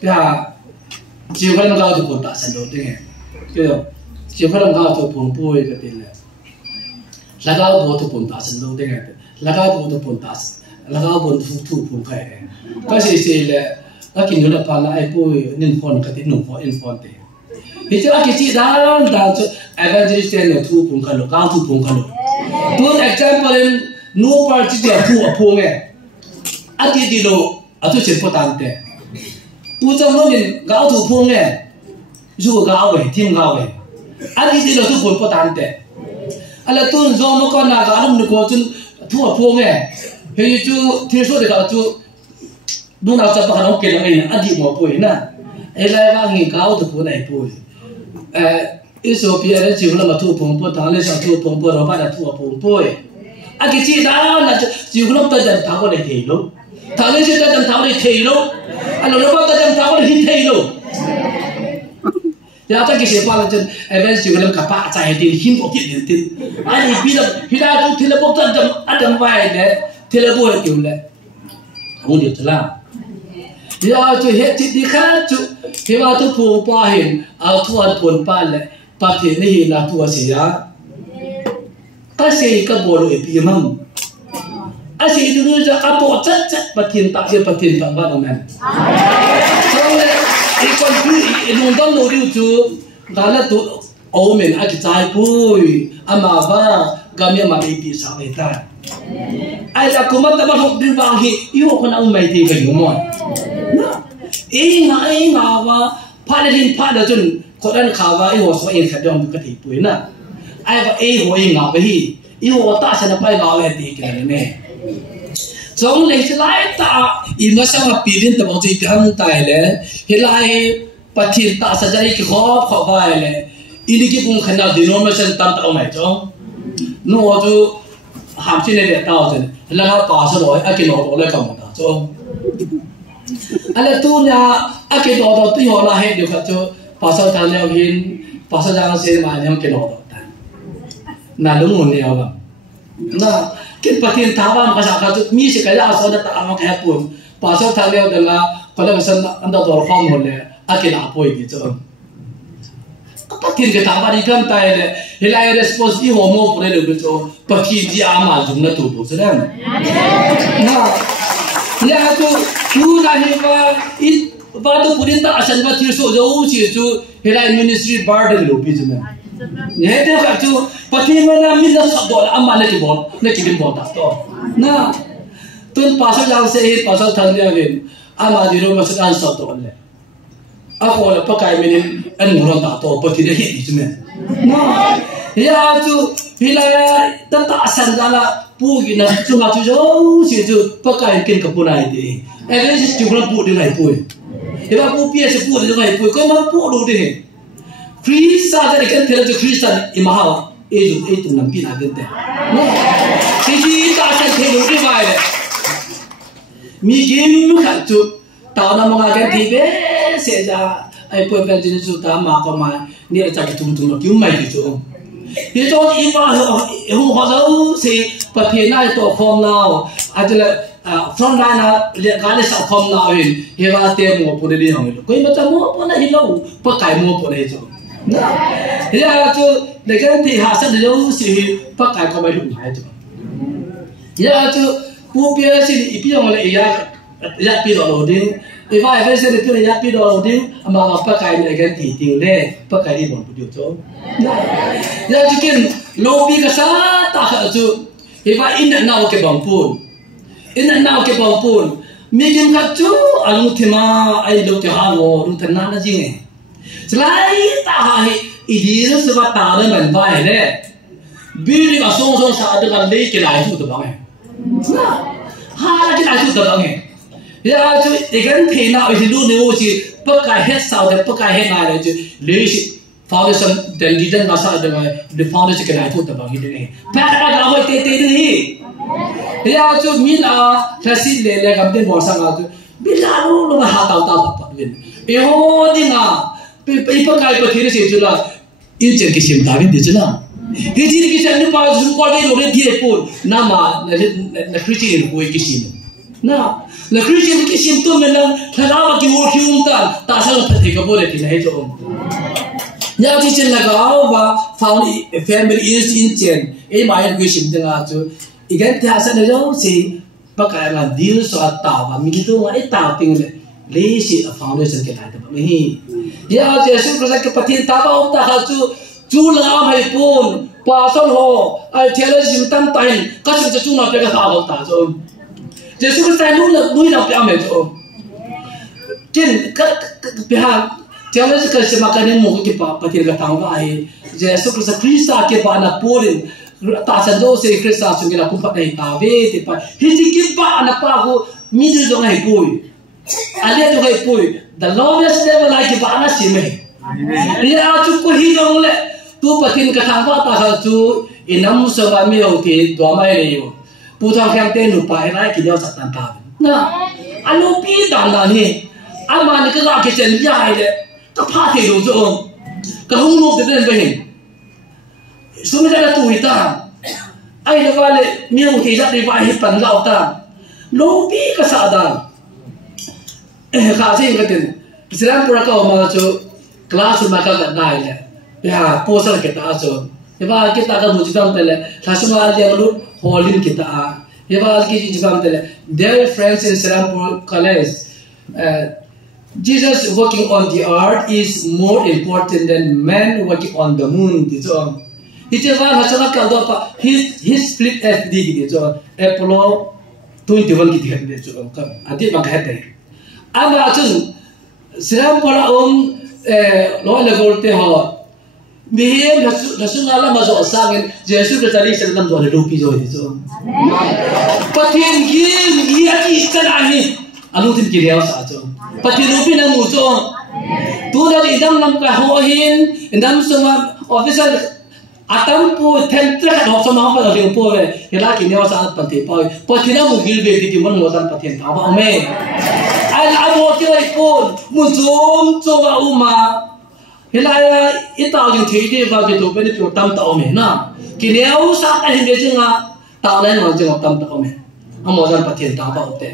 ya ji hon ma ga tu po ta san do de ke yo ji hon ma ga tu phong po e ka ti le la ga bo tu po ta san do de ke la ga bo tu po ta la ga bo tu tu phong kai ka se le akin yun pa na ay po nin phone katit nung po in phone te hito aki chi dan cho evangelist na thu pung khalo ka thu pung khalo to example in no par chi dia thu apong e ati di lo atu chen po tan te tu chang no nin ga thu pung e ju ga we tim ga we ati di lo thu po tan te ala tu zo mo ko na ga rum ko chun thu apong e he chu thi so de ga chu đúng là cho bạn ông kể là mình ăn thịt một buổi nè, ấy là bao nhiêu cao từ buổi này buổi, Ethiopia là chịu là mà thu phong bố thằng này sao thu phong bố đó bắt là thu phong bố, cái chị đó là chịu lúc ta dần tháo có để thì lúc tháo lên chưa ta dần tháo để thì lúc anh nói bao ta dần tháo có để thì lúc ya ta cái gì qua là chân em chịu làm cả ba chạy thì hiếm có chuyện tiền anh bây giờ chúng thì là bốc chân ăn vài đấy thì là bùi kiểu này không được làm ya chú hết chị đi khác chú khi mà chú phụ ba hiện thu ăn buồn ba lại ba thì này là thu gì á ta sẽ cái bộ đội bị mầm anh sẽ đưa ra cái bộ chất ba thiên tạo ra ba thiên tạo vào này sau này cái con cứ nông dân đồ điều chú đó là tụ ôm mình anh trái bùi mà va gam nhà mà bị sao vậy ta ai là cũng mất học đi vào thì yêu con ông mày thì phải đúng rồi ấy ngà và phát lên phát được chun có đàn khảo và yêu số em phải đồng cái thì bùi nè ai và hồi ngà với hi yêu ta sẽ phải ngà về thì cái này giống lấy lại ta nó sao mà bị đến tầm gì thằng tài lệ hiện lại bắt thiên ta sẽ dạy cái khó vai lệ ini cái vùng khăn nào denomination tam tao này cho nó cho hàm trên này để tao thì là nó tao sẽ nói cái nó lại cầm tao cho anh là tu nhà cái đó thì họ là hết được cho bảo sao thằng nào hin bảo sao rằng sẽ mà nhau cái đó là đúng một điều mà na cái phát hiện tháo vào cái sao cái mi sẽ cái là sao đó tạo cái hấp cuốn bảo sao thằng nào đó là có lẽ là anh đã đòi không một lẽ cái nào bồi đi cho phát hiện cái tháo vào đi cầm tay lẽ hiện lại response đi homo bồi được cho phát hiện gì mà dùng nó tụt rồi đấy na ya tu tu na hi va in va tu purin ta asan va thir so jo chi chu hiện lại ministry burden lo pi jme nhớ thế cả chú, phát hiện là mình đã sắp đổ là mà lấy cái bột đó na tuần pasal yang sẽ pasal thằng nhà mình mà đi rồi mà sẽ ăn sắp đổ này ako là pakai mình ăn ngon đó to phát hiện đấy chứ mình na ya chú hiện lại tất cả sản ra là bu cái nào chú ngắt chú chỉ chú pakai kinh cái bu này đi em ấy chỉ chú làm bu đi này bu thì mà bu bia sẽ bu đi này bu có mà bu đủ đi Krista dari kan tidak je Krista imahawa itu nampi nak gente. Sisi tak akan terlalu ribai. Mungkin kan tu tahu nama orang tiba saja. Pun pengen tu tak mak kau ni ada cakap tum kiu mai tu. Itu imah tahu si pertiana itu kom now adalah front line lihat kali sak kom now ini. Hebat temu pun dia orang itu. Kau macam mau pun nak hilau, pakai mau pun itu. Ya tu dengan ti hasil dia si pakai kau mai lung hai tu. Ya tu pupia si ipi orang le ya pi do ding. Iba event se tu ya pi do ding ama pakai dengan ti ting le pakai di bon pu tu. Ya jikin lobby ka sa ta tu iba in na ke bang pun. In na ke bang pun. Mungkin kat tu alu tema ai lo ke ha lo rung tan na jing. Selain tak ini sebab tak ada manfaat le, biri asong saat dengan lei kelai itu terbang. Hal kelai itu terbang. Ya tu ikan pena itu dulu ni pakai head sound pakai head nai tu lei foundation dan leader masa dengan the foundation kelai itu terbang itu ni. Pada agak tete ni. Ya tu mina kasih le kampen bosan tu bila lu hatau apa ni. Di na. Pakai pakai ni sejula, ini jadi kisah David di sana. Ini jadi kisah ni pas rumah dia orang dia pun nama nak Christian koi kisah. Na Christian kisah tu memang kalau kita work juntan, tak salah pasti kau boleh tidak itu. Ya kisah lagau wa found family is in chain. Main kisah dengan tu. Ikan tiasa ni jauh si pakai lah deal soal tahu, begitu orang tahu tinggal. Lesi foundation ke ada ni. Ya Yesus Kristus ke pati tahu tak tu julang hai pun pasal ho ai tiada simpan tain kasih tu cuma peka tahu tak tu. Yesus Kristus lu nak piam tu. Jen pihak tiada sekali semakan mu ke pati ke tahu ai. Yesus Kristus ke bana pun tak sendu se Kristus sungguh pun pakai tahu tipa. Hiji kipa anak paku midu dong hai pun. Alia tu kai pui, the lowest level lagi bana sih Dia tu ko hidong le, tu patin katang ba ta tu inam so ba mi ho ti do mai le yo. pu thang khang te nu pa rai ki leo sa tan ta na alo pi dan la ni ama ni ka ke chen ya de ka pha the lo zo ka hung lo de den ba hin su me da tu ita ai la vale miu ti sa ri vai hi pan lao ta lo pi ka sa dan kha sin ka tin Islam pura ka ma cho class ma ka nai le ya posa ke ta so eba kita ka mujidam tele thasuma le lu holin kita eba ki jibam tele their friends in Serampur college Jesus working on the earth is more important than man working on the moon so it is one hasana ka do pa his split fd ki so Apollo 21 ki de so ka adi ma ka te ama chun Serampur lo le gorte ho Mihim nasun alam masuk asangin Yesus bertali sedang tuan lupi jauh itu. Patien gil ia ikan ahi anu tim kiri awak saja. Patien lupi nak musuh. Tu dari idam nam kahohin idam semua officer atam pu tentra dok semua apa dari umpo le. Hela kini awak saat patien pau. Patien nak mugil bedi di mana muatan patien apa ame. Al abu tiada pun musuh coba umah. Hilaya itau yang tiada bagi tu benda tu tam tahu me na. Kini aku saat ini dia cakap tahu lain macam apa tam tahu me. Amoran patien tahu apa tu.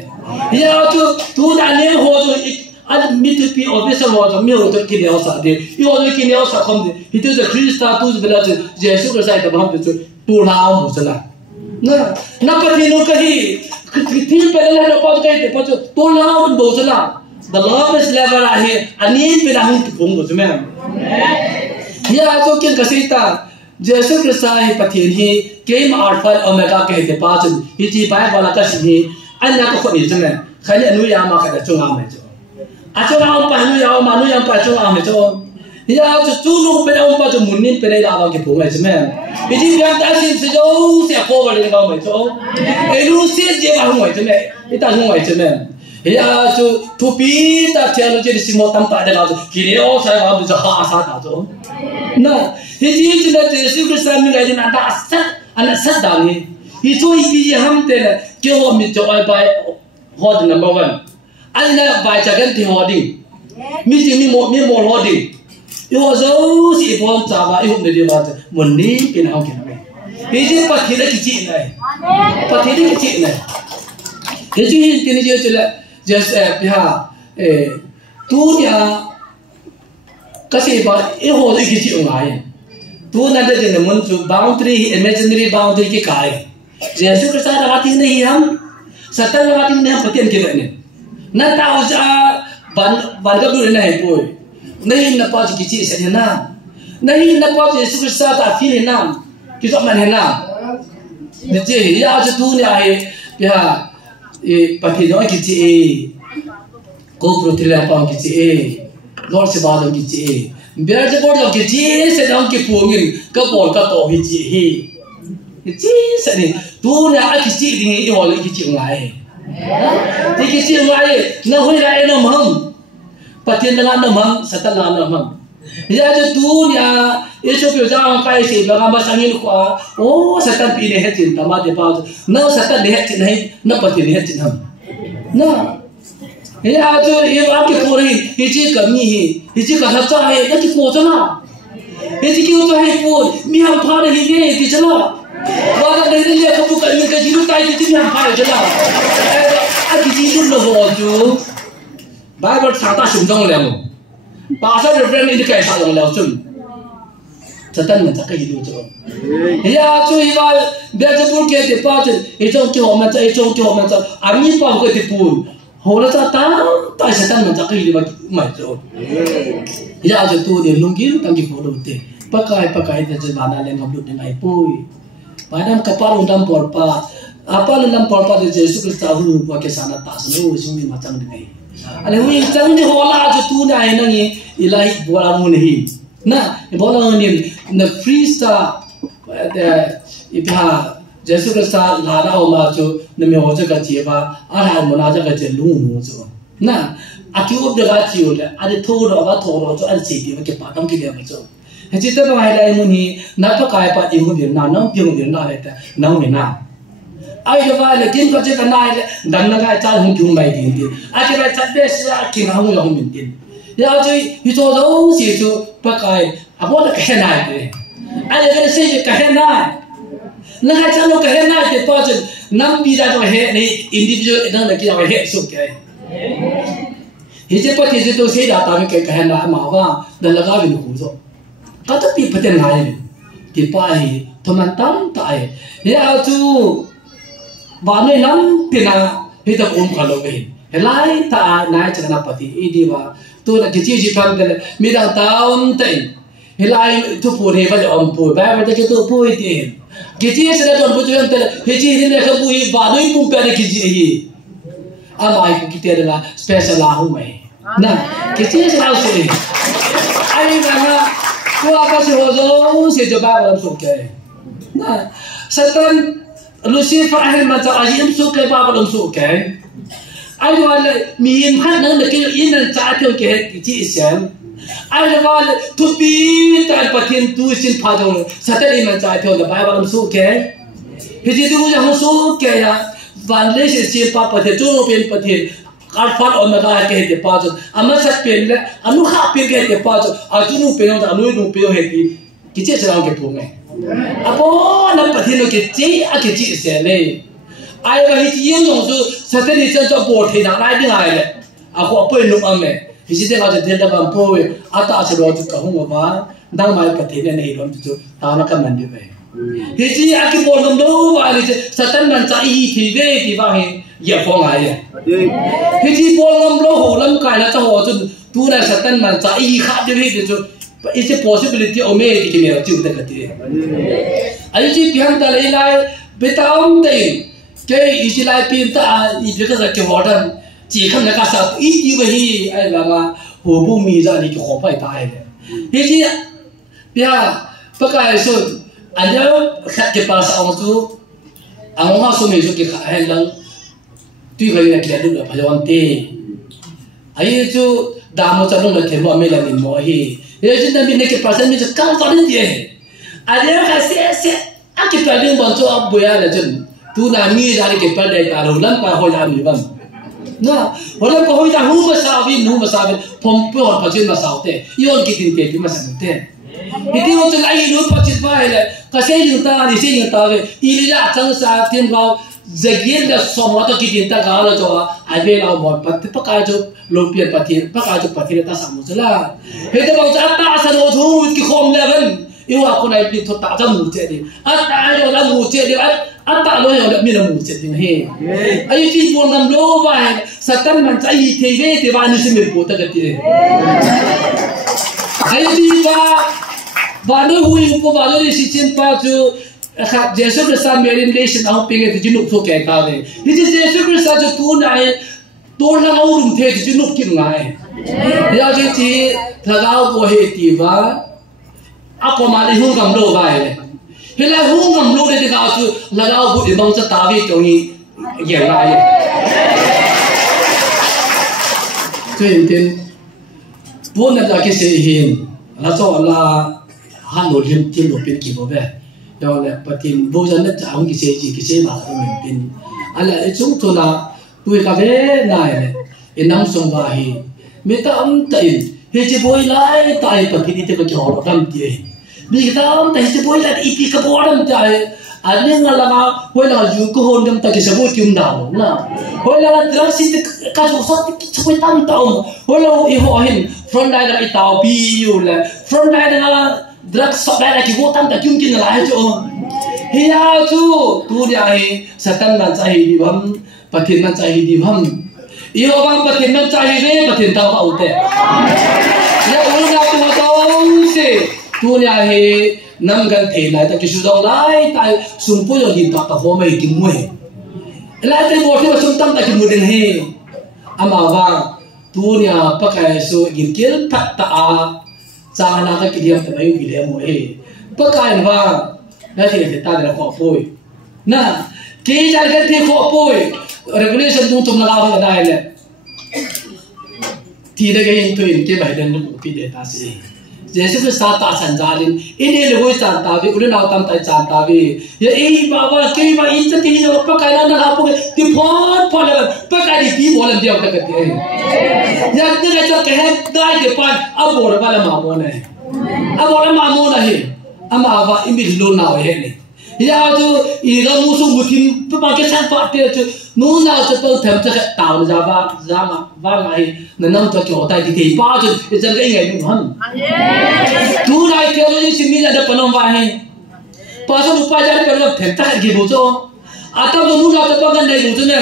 Ya tu dah ni ho tu ad mitupi officer ho tu miu tu kini aku saat dia. Iu tu kini aku saat kamu itu tu Kristus tu bela tu Yesus Kristus itu bahawa tu pulau musalah. Na patien tu kahi kita bela lepas tu kahi lepas tu pulau musalah. The lowest level ahi ani berahun kepung tu semua. Ya tu kian kasihta Yesus Kristus ahi patien hi game alpha omega ke depan tu. Iti baik bala kasih anda kau ni semua. Kali anu yang mak ada cungam itu. Acung am panu yang manu yang pacungam itu. Ya tu lu pada umpa tu munin pada dah ke kepung semua. Iti yang tak sih sejauh siapa boleh kau itu. Elu sih je bahu itu semua. Itu semua itu semua. Ya tu pi tak tiada jadi semua tempat ada kau. Kini saya kau bisa asal kau. Nah, ini sudah Yesus Kristus mengajar anda anak sedar ni. Itu yang hamil kau minta baik hod number 1. Anda baca kan tihoding. Mesti mau hoding. Ibu jauh si ibu cawa ibu ni dia baca. Muni kena kena. Ini patih kecil ni. Patih kecil ni. Ini dia cila. Just pihak tu dia kasih apa? Ho tu kecil orang. Tu nanti jenis muncul boundary, imaginary boundary ke kaya. Yesus Kristus ada hati ni ham, setan ada hati ni ham patien kita ni. Nanti tahu saja bangga dulu ni pun. Nahi nampak kecil saja na. Nahi nampak Yesus Kristus tak feel na. Kita mana na? Jadi ya tu ni pihak patien orang kecil, kau perutila apa kecil, Lord sebab orang kecil. Biar je orang kecil sedang kepungin, kepol kata kecil, kecil seni. Tu nak kecil ni orang kecil lain. Ti kecil lain, nak hui lain namam, patien dengan namam, setan dengan namam. Ya je tu ni, esok kita kai si belakang basangin kuah. Oh setan pilih hati, tamat depan. Na setan lihat cina, na patien lihat cina. Na, ya tu ini apa kori? Hiji kami, hiji kata cahaya, nanti kau cina. Hiji kau cahaya pun, miam pada hiji ni cina. Walau dari dia kau bukan mereka jiru tay itu miam pada cina. Aku jiru loh tu. Bible cerita sumjang lemu. Pasal reference ini kayak salah orang lain. Setan macam hidup tu. Ya tu ibarat dia sebut ke depan itu kau macam itu kau macam. Ami pun kau tipu. Orang tahu tak setan macam hidup macam. Ya tu dia lungkir tangki follow te. Pakai dia sebana leng upload dengan ipoi. Padam kapal undang porpa. Apa dalam porpa dia Yesus Kristus tahu pakai sana tak semua semua macam ni. Ale hui jangan di hola aja tu na ini ilahi bola muni. Na bola muni na Krista ipha Yesus Kristus lada oma jo na me hoja ka jeba ara mo na ja ka je lu mo jo. Na akiu de ga ji le ade tho do ba tho do jo ade ji bi ke pa tam ki le mo jo. Ji ta ba hai lai muni na pa kai pa i mu de na no pi mu de na le ta na me na. ai cái vai là kim có chết cái này đằng nó cái trái không chung mày tiền ai cái vai chặt bê xí kim không dùng mình tiền giờ chơi như cho đâu xí cho bắt cái bố là cái này đấy ai cái xây cái này nó hay chăng nó cái này thì bao giờ năm bây giờ cho hệ này individual đang là cái nào hệ số cái hiện tại bắt thì tôi xây ra tao cái này mà vào đằng là cái mình cũng rồi có tất bị bắt tiền này thì phải thôi mình tắm tại giờ chú bạn này nắm tiền nào thì tập cả lâu về lại ta này chẳng là bắt thì đi vào tôi là cái gì tham cái mình đang tao tiền lại tôi phụ này phải ông phụ bây giờ cái tôi phụ tiền cái gì sẽ là tôi phụ tiền cái gì này không phụ bạn này phụ cái cái gì ai cũng cái là special là không vậy nè cái gì sẽ là gì ai mà tôi apa sih hozo sih coba dalam suke nè Satan Lucifer akhir macam ajim suke ba dalam suke ai wala miin khat nang de ke in na cha thio ke chi siam ai wala tu pi ta pathin tu sin pha dong Satan in na cha thio da ba dalam suke he ji tu ja su ke ya van le se si pa pathe chu pen pathin kar fat on na ga ke te pa chu ama sat pen le anu kha pen ke te pa chu a chu nu pen da anu nu pe he ki che sa ke pu ngai apo na pathin ke chi a ke chi se le ai ga hi chi yong chu Satan ni cho bo the na lai ding ai le a ko pe nu am le hi si te ga de da kam po we a ta se ro chu ka hu ba dang mai pathin ne nei rom chu ta na ka man de ve hi chi a ki bo dum do wa le Satan man cha i thi ve ti ba he ya phong ai ya hi chi bo ngam lo ho lam kai na cha ho chu tu na Satan man cha i kha de ve chu is a possibility o me ki me chu da ka ti ai chi piang ta le lai betam te ke is lai pin ta i de ka ke hodan chỉ kham na ka sa i ji wa hi ai la ma ho bu mi za ni ki ho pai ta ai hi chi pia pa ka so anh khát cái pa sa ông chú ông hoa số mình số cái khát hay lắm tuy vậy là cái được phải làm tê ấy chú đam một trong là cái mà mình làm mình mua hi bây giờ chúng ta mình cái pa sa mình sẽ cao to đến gì anh khát sẽ cái pa đường bọn chú ấp bưởi là chân tu làm mi ra cái pa đây ta rồi lắm pa hồi làm gì vậy nè hồi làm pa hồi ta hu mà sao phong bướm pa chân mà sao thế yêu cái tiền tiền mà sao thế itu untuk lagi lu pacit baik le, kasih juta ni sih juta le, ini dah cang sa tim kau zagian dah semua tu kita tak kau lah coba, ada lah buat pati pakai tu lupian pati tak sama salah. Itu kalau tak asal tu kita kom level, itu aku naik di tu tak jam muncul ni, ada orang muncul ni, ada lo yang ada mina muncul ni he. Ayo si buang ngam lo baik, Satan mencari TV TV ni semua pun tak keti. Ayo si Bano hui upo bano ni si chin pa chu Jesu Christ merin nation au pinge ti jinuk tho ke ka le ni Jesu Christ chu tu nai to na au rum the ti jinuk kin ngai ya ji ti thagao ko he ti ba ako ma ni hung gam lo ba le he la hung gam lo de ka chu lagao bu ibang cha ta vi to ni ye la ye chen tin bu na da ke se hin la so la han đồ liên thiên đồ bên kia bảo vệ, đó là bắt tin vô dân đất cháo cái gì mà mình tin, anh là chúng tôi là tôi cà phê này, em nắm sông vải, mấy ta âm tịnh, hết chỉ bôi lại tại bắt tin thì cái họ làm gì, mấy ta âm tịnh chỉ bôi lại ít cái bộ làm gì, anh ấy là hồi là dù có hôn đâm ta cái sao kim đào, na, hồi là drug xin cái số sót cái số tam tàu, hồi là ý họ hình front line là cái tàu biu là front line là drug shop đây là cái vô tâm ta chung kinh là hay chỗ hi ao chu tu dia hi Satan man chai di bam pathin man chai di bam iyo bang pathin man chai ve pathin ta ba ute ya una tu tong se tu dia hi nam gan the lai ta ki su dong lai ta sum pu yo hin ta ta ho mai ki mui la te bo thi sum tam ta ki mu den he ama wa tu dia pakai so gin kil tak ta a cha na ka kidiyam ta mai kidiyam mo e pakai wa na thi ta da kho poi na ki ja ka thi kho poi regulation tu tum la ga dai le thi da ga yin tu in ke bai den ku pi de ta si जैसे भी साता संजालिन इन्हें लोगों चांता भी उन्हें नावतम ताई चांता भी ये बाबा कई बार इज्जत ही जो पकाया ना आपको कि फोन फोन पकाई दी बोल दिया तक करते हैं यार तेरे जो कहे गाय के पास अब बोल वाला मामून है अब बोल मामून है अब आवा इमिल लो ना है नहीं या जो इधर मुसु मुठिन तो बाकी साथ पाते हैं नू ना जो तो थम तक ताऊ जावा जामा वाला है नन्म तो क्यों होता है दिखे पाँच इधर कहीं गए नहीं हम तू ना इतने सिमी ज़्यादा पनों वाहे पाँच रुपये ज़्यादा पनों फेंकता है कि बोझो आता तो नू जाता तो नहीं बोझो ने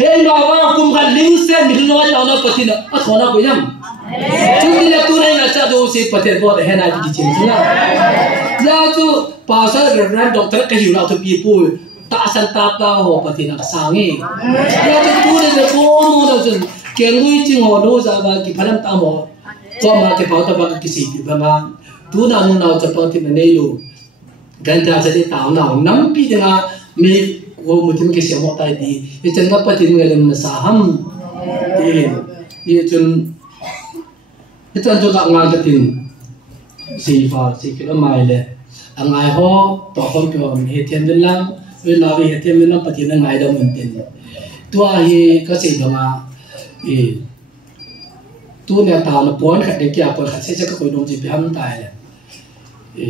हे नावा कुम का लिंक से मिलने वाला जाना पति ना अथोना कोई हम चुकी ले तू नहीं नशा दो से पते बहुत है ना की चीज़ ना या तो पासा रन डॉक्टर कहीं उड़ा तो पीपू तासन ताता हो पति ना सांगे या तो तू ने को मोड़ा जन केंगुई चिंग हो लो जावा की फलम ता हो को मार के पाउता बाग किसी भी बना तू ना तो पाउती में नहीं लो गंदा से ताऊ ना नम पी देना में वो मुझे के से होता है दी ये चंगा पति में गलम साहम ये चुन itu anjo tak ngal ketin sifa sikit amai le angai ho to khom pion he thiam den lang we na we he thiam den lang patin ngai da mun tin tu a hi ka sei dama e tu ne ta na pon khat de kya pon khat se ka koi dong ji bi ham tai le e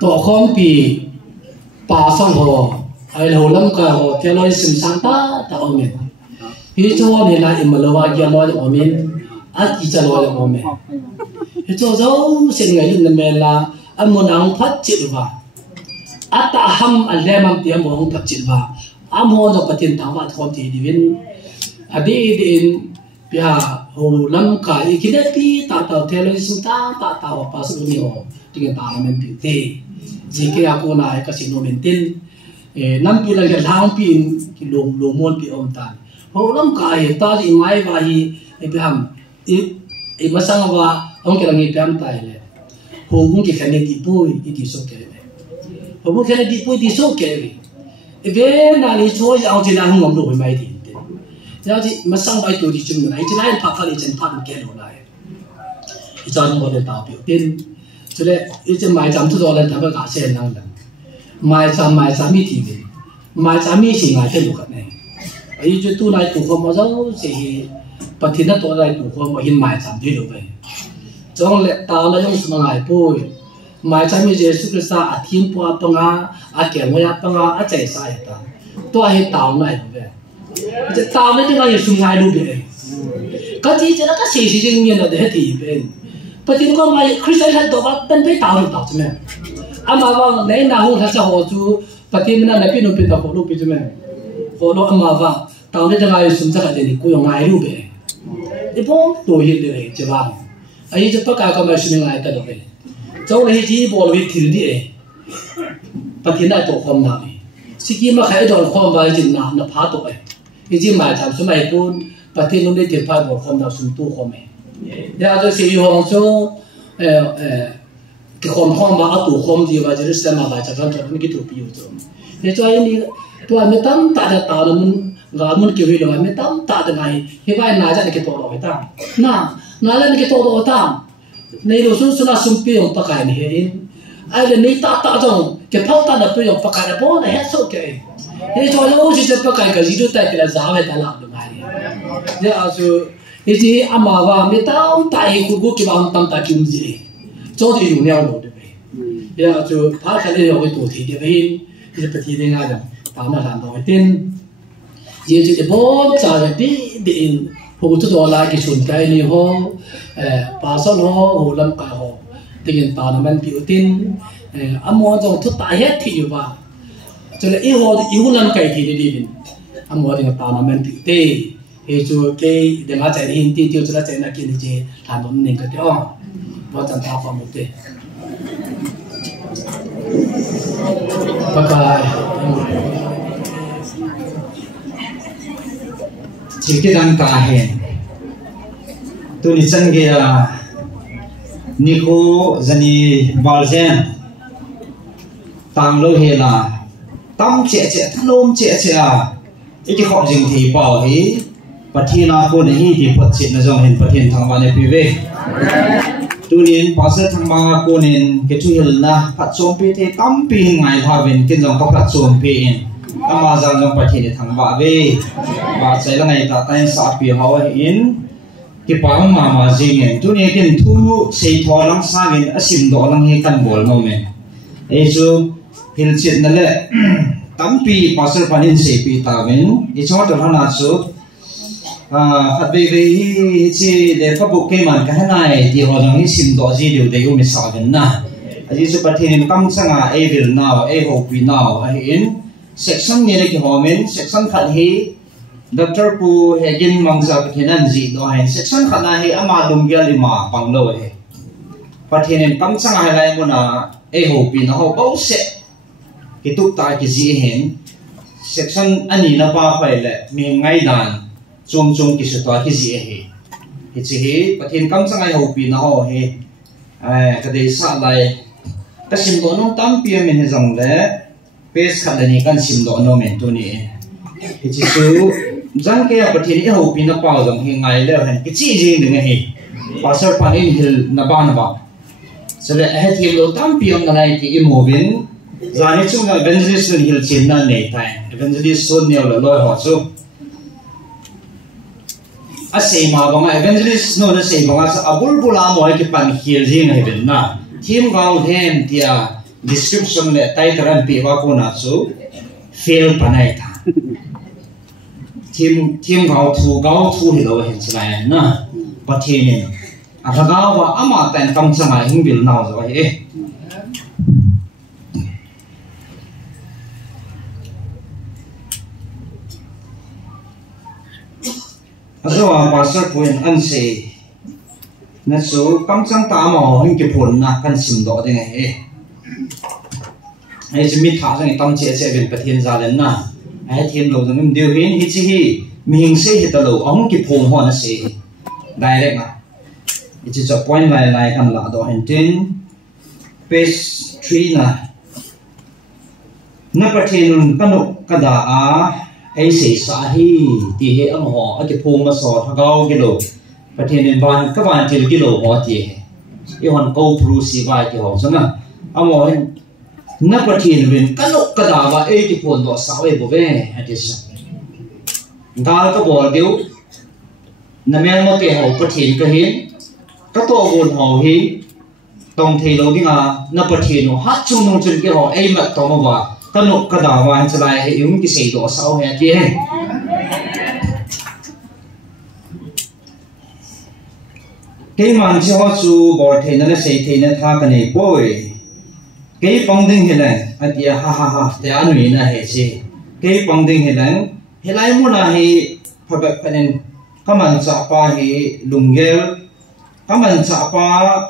तो कौन पी पासंग हो आई लोलम का हो क्या लोग सिमसांता ताऊ में ये जो ने ना इमलवा क्या लोग ओमें आज की चलो लोग ओमें ये जो सिंगल इन में ला अमुनांग फट चिरवा आता हम अल्लाह मम तिया मोंग फट चिरवा am ho no patin tawa thom ti divin adi din pia ho lam ka ikidati ta ta theology ta ta wa pas ni ho tiga ta men pi te jike aku na ka sino mentin nam pi la lang pi ki lom lomon pi om ta ho lam ka ta ji mai wa hi e pam e masang wa ong ke langi pam ta le ho mu ki khane ti pui ti so ke le ho mu khane ti pui ti so ke le về nào đi chúa giáo chỉ là không ngầm đủ mấy thì giáo chỉ mà sang bài tuổi thì chúng mình chỉ là phát phát chân phát cái đồ này cho nên một đề tạo biểu tin cho nên chỉ mai chăm chút rồi là thằng cả xe năng lượng mai chăm mi thì mai chăm mi chỉ ngày cái đồ này ấy cho tu này tu không bao giờ thì bật thiên nó tu này tu không mà hiện mai chăm thì được vậy trong lệ tạo nó dùng số ngày bôi mai chăm mi Jesus Christ à thiên qua băng à kẻ ngoại băng à chạy sai ta tôi hay tạo này vậy tạo này thì ngay sung ngay luôn vậy cái gì chứ nó cái gì gì như là để thì vậy bây giờ có mai Christian hay đồ vật bên bên tạo được tạo chứ mẹ à mà vâng này nào không thật họ chú bây giờ mình là bên bên tạo hộ chứ mẹ hộ mà vâng tạo này thì ngay sung chắc là để cô用ngay luôn vậy thì bố tôi hiện được chứ vâng ấy chứ tất cả các bạn sung ngay ta được vậy trong này thì bộ là thử đi bây giờ này tổ khom nào sĩ kia mà khai đòn khom vào chừng nào nó phá tội cái gì mà chạm số mày buôn bây giờ nó đi tìm phải bộ khom nào sung tu khom này giờ tôi sẽ dùng số cái khom vào tổ khom gì vào chỉ là mà chạm vào cái tổ biểu rồi thế cho nên tôi mới tâm tạ được tạo được mình kiểu gì rồi mới tâm tạ được này cái vai nào ra cái tổ đó ta nào ra cái tổ đó ta này đồ số là sung piêu bạc cái này ai là này ta trong cái phao ta là piêu bạc cái đó là hết số cái thế cho nên ông chỉ bạc cái gì đó tại cái giá về ta làm được này thế à chứ cái gì ama vào mới tâm tại cái cái bao tâm tại cái gì cho thì dùng nhau được thế à chứ phá cái này rồi cái tổ thì cái cái bát thì ngay là tao mà làm rồi tên gì chứ bố trả đi hồ chút đó là cái chuẩn cái này hồ bà son hồ lâm cả hồ tiền tao là mình biểu tin mua trong thuốc tai hết thì và cho nên hồ lâm cái thì đi mua thì tao là mình biểu tê thì cho cái để mà chạy đi tiêu cho nó chạy là kia thì làm nó nên cái đó và chẳng thao vào một tê bye bye chỉ cái đăng tà hèn tôi đi chân kia Nico Zani Valzen tang lo he là tâm trẻ trẻ thân ôm trẻ trẻ cái họ dừng thì bảo hi bát thiên na cô này thì phát triển là dòng hình bát thiên thằng bạn này về tu niên pastor thằng ba cô nên cái chú hiểu là phát trộm pi thì tâm pi ngày hòa bình cái dòng các phát trộm pi ta mà rằng dòng bát thiên thằng ba về và sẽ là ngày ta tay sa pi họ in cái bảo mà gì nghe tu niên cái thu xây thọ lăng sa cái asim đó lăng he căn bol mà mình ấy chú hiểu chuyện là lẽ tâm pi pastor panin xây pi ta mình cái chỗ đó là số phát về chỉ để phát bộ cái màn cái này thì họ rằng cái sim đó gì điều đấy mình sao gần na, chỉ số bát thiên cam sang à evil nào eho pi nào hay in section này cái họ mình section khác hi doctor pu hegin mangsa bát thiên anh gì đó hay section khác này ama đông gia lima bằng lâu hay bát thiên cam sang hay lại muốn à eho pi nào bao sẽ cái tục tai cái gì hen section anh ấy nó ba phải là mình ngay đàn chung chung cái sự toa cái gì ấy thì chỉ bát thiên cam sang ai hậu pin nó hay cái đấy sao lại cái sim đó nó tam pia mình hay rằng là base khác này cái sim đó nó mình tu này thì chỉ số rằng cái bát thiên ấy hậu pin nó bao rằng hiện ngày là cái gì đừng hay pastor panin hil na ba so là hết thêm đồ tam pia nó này thì imovin giờ này chúng ta evangelist hil chiến na này thay evangelist số nhiều là lôi họ số asay mà bằng evangelist nó asay bằng abul bula moi cái pan hiền riêng hay bên na team gạo thêm thì description này tay taran pi wa ko na số fail panai tha team gạo thu hi lo hen chlai na pathin aragaw wa ama tan kam changa hingbil naw zo he Aso pastor point an se na so kam chang ta mo hin ke phun na kan sim do de nge ai chimi tha sang tam che che ben pathian za len na ai thiem lo jang deu hin hi chi hi ming se hi ta lo ong ki phum ho na se direct na it is a point lai kan la do hin tin page 3 na pathian kanu kada a ai se sa hi ti he ang ho a ke phum ma so thagau ke lo pathian ban ka ban til ki lo ho ti he hon ko pru si vai ki ho sana amo hen na pathian ben kanu kada wa e ki phon do sa we bo ve atis dal ka bol deu na mel mo te ho pathian ka hin ka to bon ho hi tong thei lo dinga na pathian ho hat chung nong chun ke ho ai ma to ma wa kanu kada wa han chalai he yung ki sei do sao he ti he cái màn chỉ họ chú bỏ thế nó sẽ thế nó tha cái này bôi cái phong đinh thế này anh tia ha thế anh nghĩ là hệ gì cái phong đinh thế này hệ lại muốn là hệ phải vậy phải nên các bạn chọn qua hệ lùng ghê các bạn chọn qua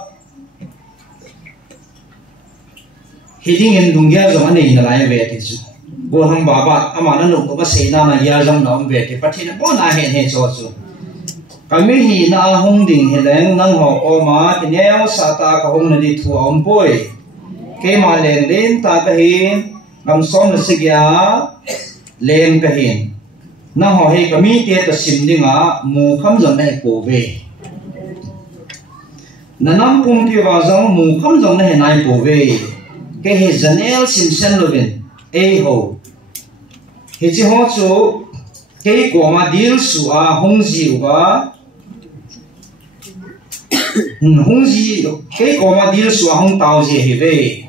hệ đi nghe lùng ghê rồi anh này là lại về thì chú bố thằng bà mà nó lùng có sẽ na là gia trong nó về thì phát hiện nó bỏ lại hệ cho chú cái mấy hi na hong đình hệ leng nang họ o mà thì neo sa ta ka hong na đi thu ông bôi cái mà lên đến ta cái hin làm son là sig ya lên cái hin na họ hay cái mi cái cái sim đi ngã mù khăm dần này cổ về na nam pung thì vào giống mù khăm dần này này cổ về cái hệ dần el sim sen lovin a ho hệ chỉ họ số cái của mà deal su a hong ji wa hong ji cái của mà deal su a hong tao ji he ve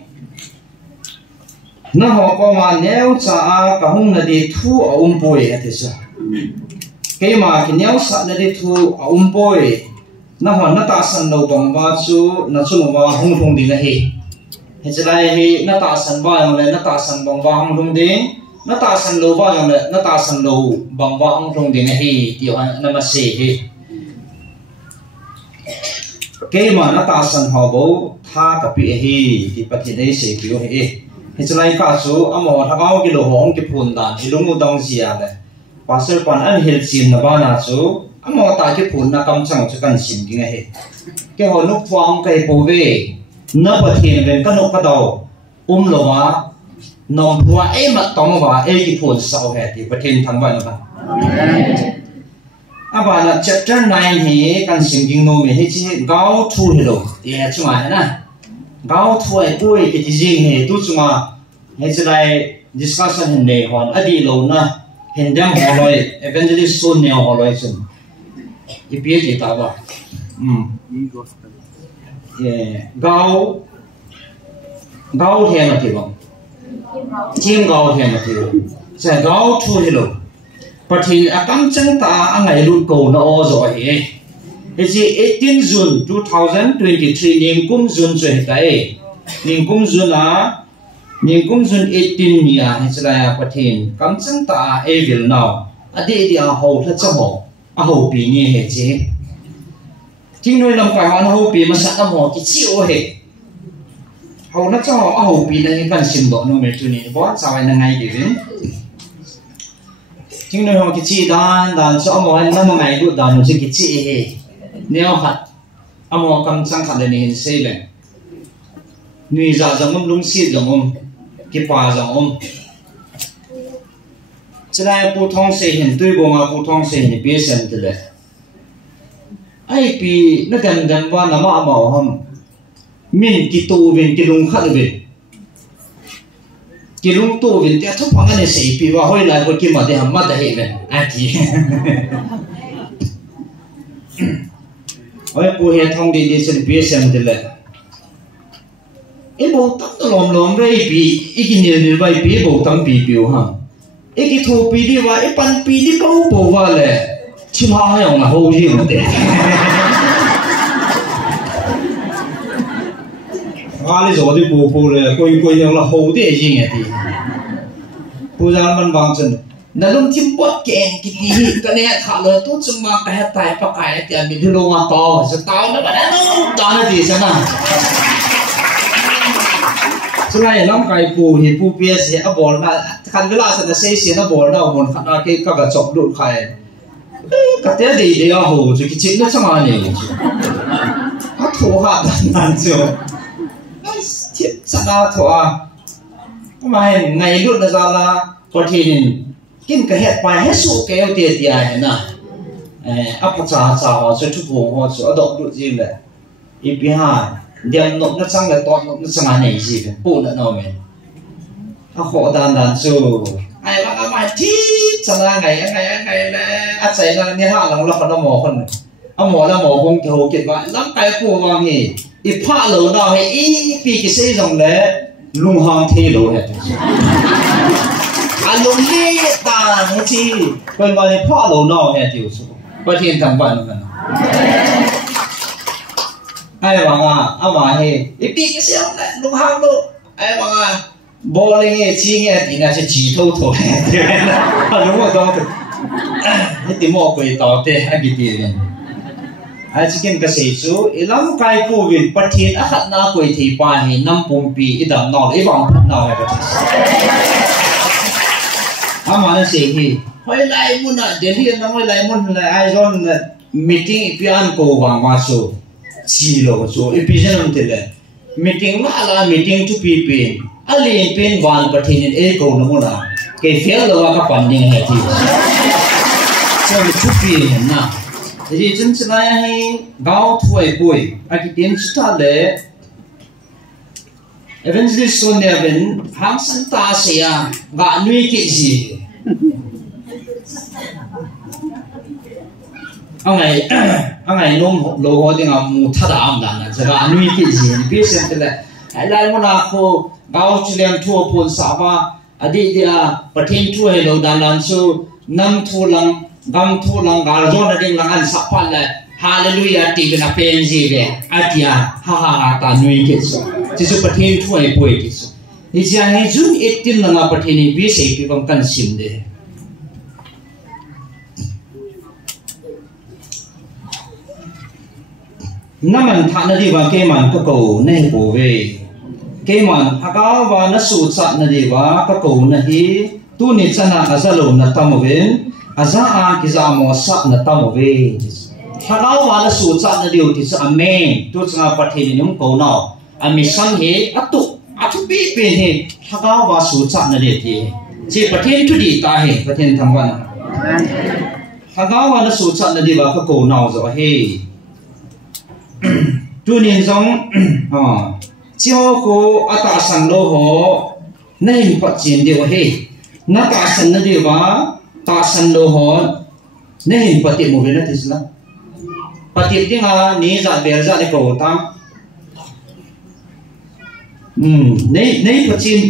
na ho ko ma neo cha a ka hong na de thu a poi a te sa cái mà cái neo sa na de thu a poi na ho na ta san lo bang ba chu na chu ma hong thong ding a he he chalai he na ta san ba yang le na ta san bang ba hong thong ding nó ta san lâu bao nhiêu nữa nó ta san lâu bằng vọng trong tiếng này thì nó mà xế hi cái mà nó ta san họ bố tha cả bị hi thì bắt hiện đây xế biểu hi thì cho nên cả số âm họ thằng ao cái đồ hỏng cái phun đàn thì đúng một đồng gì à này và sau còn ăn hết xin là bao nhiêu số âm họ tại cái phun nó cầm sang cho cần xin cái này cái họ lúc vong cái bố về nó bắt hiện về cái lúc bắt đầu lỗ nong phua mà tông và cái phun sau hè thìประเทศทั้งวันนะà bà là chapter 9 thì căn sinh kinh nôm thì chỉ gạo thu thì đâu thì chúng mà na gạo thu ấy tuổi cái gì thì tu chúng mà hay sẽ lại discussion hình này hoàn ở đi lâu na hình đem họ rồi evangelist sun nhiều họ rồi sun cái biết gì tao bảo gạo gạo thì là gì không chim gạo thì là gì sẽ gạo thu thì đâuประเทศอากัมจังตาอังไงรุ่นโกนอจอยเอจี18 June 2023นิงกุมจุนช่วยได้นิงกุมจุน18เนี่ยให้สลายประเทศกัมจังตาวิลนาวอดีตอาหูทัชหออาหูปีนี้เหตุจริงด้วยลำควายมันอาหูปีมาสักน้ำหอกิชิโอเหตุหูทัชหออาหูปีนั้นกันสิมดอกโนเมตุนีเพราะสาวยังไงดีวินจริงด้วยเราคิดด้านชอบมองนั่นมองไงดูด้านเราจะคิดเนี่ยหัดเอามองคำสั่งขัดเลยนี่เห็นเสียเลยนี่จะจังมุมลุงซีจังมุมกี่ป่าจังมุมจะได้ปูทองเสียเห็นตัวกูมาปูทองเสียเห็นเบี้ยเสียนตัวเลยไอ้ปีนักการว่าน้ำมาเอาหอมมินกี่ตัวเป็นกี่ลุงขัดเลยกิลุงตัววินเดียทุกพังกันเนี่ยสี่ปีว่าห้อยลายคนกินมาได้หำมาได้เห็นเลยอาทิโอ้ยปูเห็ดทองดีๆสิเบี้ยเสียงเดเลยไอ้บอกตั้งตลอดไว้ปีอีกเนี่ยไว้ปีบอกตั้งปีปิวฮะไอ้กี่ทูปีดีว่าไอ้ปันปีดีก็บอกว่าเลยชิมหาอย่างน่ะโหยิ่งเด็ดอาลิโซที่ปูเลยคุยอย่างละโหที่จริงไงที่ปูจางมันบางจนนั่นลุงที่ปวดแกงกินดีกันเนี่ยขาเลยตู้จุ่มมาไปตายปะไก่แต่มีที่ลงมาต่อจะตายแล้วแบบนั้นตอนนั้นดีใช่ไหมสุดท้ายน้ำไก่ปูเห็นปูเปียเสียบอลนะคันเวลาสันจะเสียนะบอลนะมันขันอะไรก็กระจกดูดไข่กระเตะดีเดียวโหจะกินชิ้นนั้นใช่ไหมเนี่ยเขาถูกหักนั่นเชียวเทียบสนาถัวทำไมไงรุ่นนั้นละประเทศกินกระเฮ็ดไปให้สู้แก้วเตี้ยเห็นนะอัปจ่าจะทุกหัวจะดอกดุจริงเลยอีพีห้าเดี๋ยวนกนั่งสั่งเลยตอนนกนั่งสั่งอะไรสิเป็นปูนั่นเอาไหมถ้าขอดันสู้ไอ้ว่าอะไรที่สนาไงเลยอาศัยนั่นนี่ห้าหลังเราคนละหมอคนเอาหมอแล้วหมอคงจะโหกิดว่าล้ำไก่ปูวางนี่อีพระเหล่านั้นให้อีปีกิเสจงเลยลุงหางเทโลเหตุอารมณ์เลี้ยตาให้ที่เป็นวันพระเหล่านั้นเหตุอยู่สุประเทศต่างบ้านกันไอ้ว่าเอามาให้อีปีกิเสจงเลยลุงหางโลไอ้ว่าบอลเงี้ยชี้เงี้ยที่น่าจะจีโต้เหตุลุงว่าต้องให้ติมอกไปต่อเตะให้กินดีเลยไอ้สิ่งก็เสียชูอีลำไก่ปูวินประเทศอาขัดน่าคุยที่ป่าเห็นน้ำปุ่มปีอีดำนออีบางพัดนอให้ประเทศอามาเนี่ยเสียฮีเฮ้ยไล่มุนอ่ะเดี๋ยวนี้น้องไล่มุนไล่ไอ้จอนมีติ้งอีพีอันโกวางมาสู้ชีโร่สู้อีพีเจนนั่นเถอะมีติ้งว่าละมีติ้งทุกปีเป็นอะไรเป็นวันประเทศเอกโกน้ำมุนอ่ะเกี่ยวกับเราก็ปั่นยังไงที่ใช่ทุกปีเห็นนะที่จริงๆแล้วให้ก้าวถอยไปอากิเตียนสุดท้ายเลยเอเวนต์ที่ส่วนเนี่ยเป็นหางสันตาเสียกะนุยกิจีอะไรนุ่มโลโก้ที่เราหมุทัดอ่างกันนะจะกะนุยกิจีพิเศษเลยไอ้ลายมันอ่ะเขาก้าวเฉลี่ยทั่วพ้นสาบะอดีตเดียประเทศทั่วให้เราดันลันสู้น้ำทั่วลังกำทุลังกาลจนดิ่งลังอันสัพพะเลยฮาเลลูยาตีเป็นอเพนจีเลยอาทิยาฮ่าตานุยกิสุที่สุดประเทศช่วยป่วยกิสุนี่จะให้จุน18ลังประเทศนี้วิเศษที่บังคับสิมเดนั่นมันท่านดีว่าเกมันก็กูในกูเวเกมันฮักาวานัสุสัตนดีว่าก็กูนะฮีตูนิชนะอาซาลุนัตตามเวนอาซาอากิซามอสักนัตตามเวถ้าเราว่านัสุสัตนดีว่าที่สุดอเมนตัวสงฆ์ประเทศนี้มันกูเนาะอามิสังเหอัตุอ thu pi pen he thagaw wa su cha na de thi chi pathen thu di ta he pathen thamwan thagaw wa na su cha na di wa ka ko naw zo he tu nin zong chiao ko ata sang lo ho nei pa chin de he na ta san na de wa ta san lo ho nei pa ti mo na tisla pati tinga ni za ber za de ko ta nei pa chin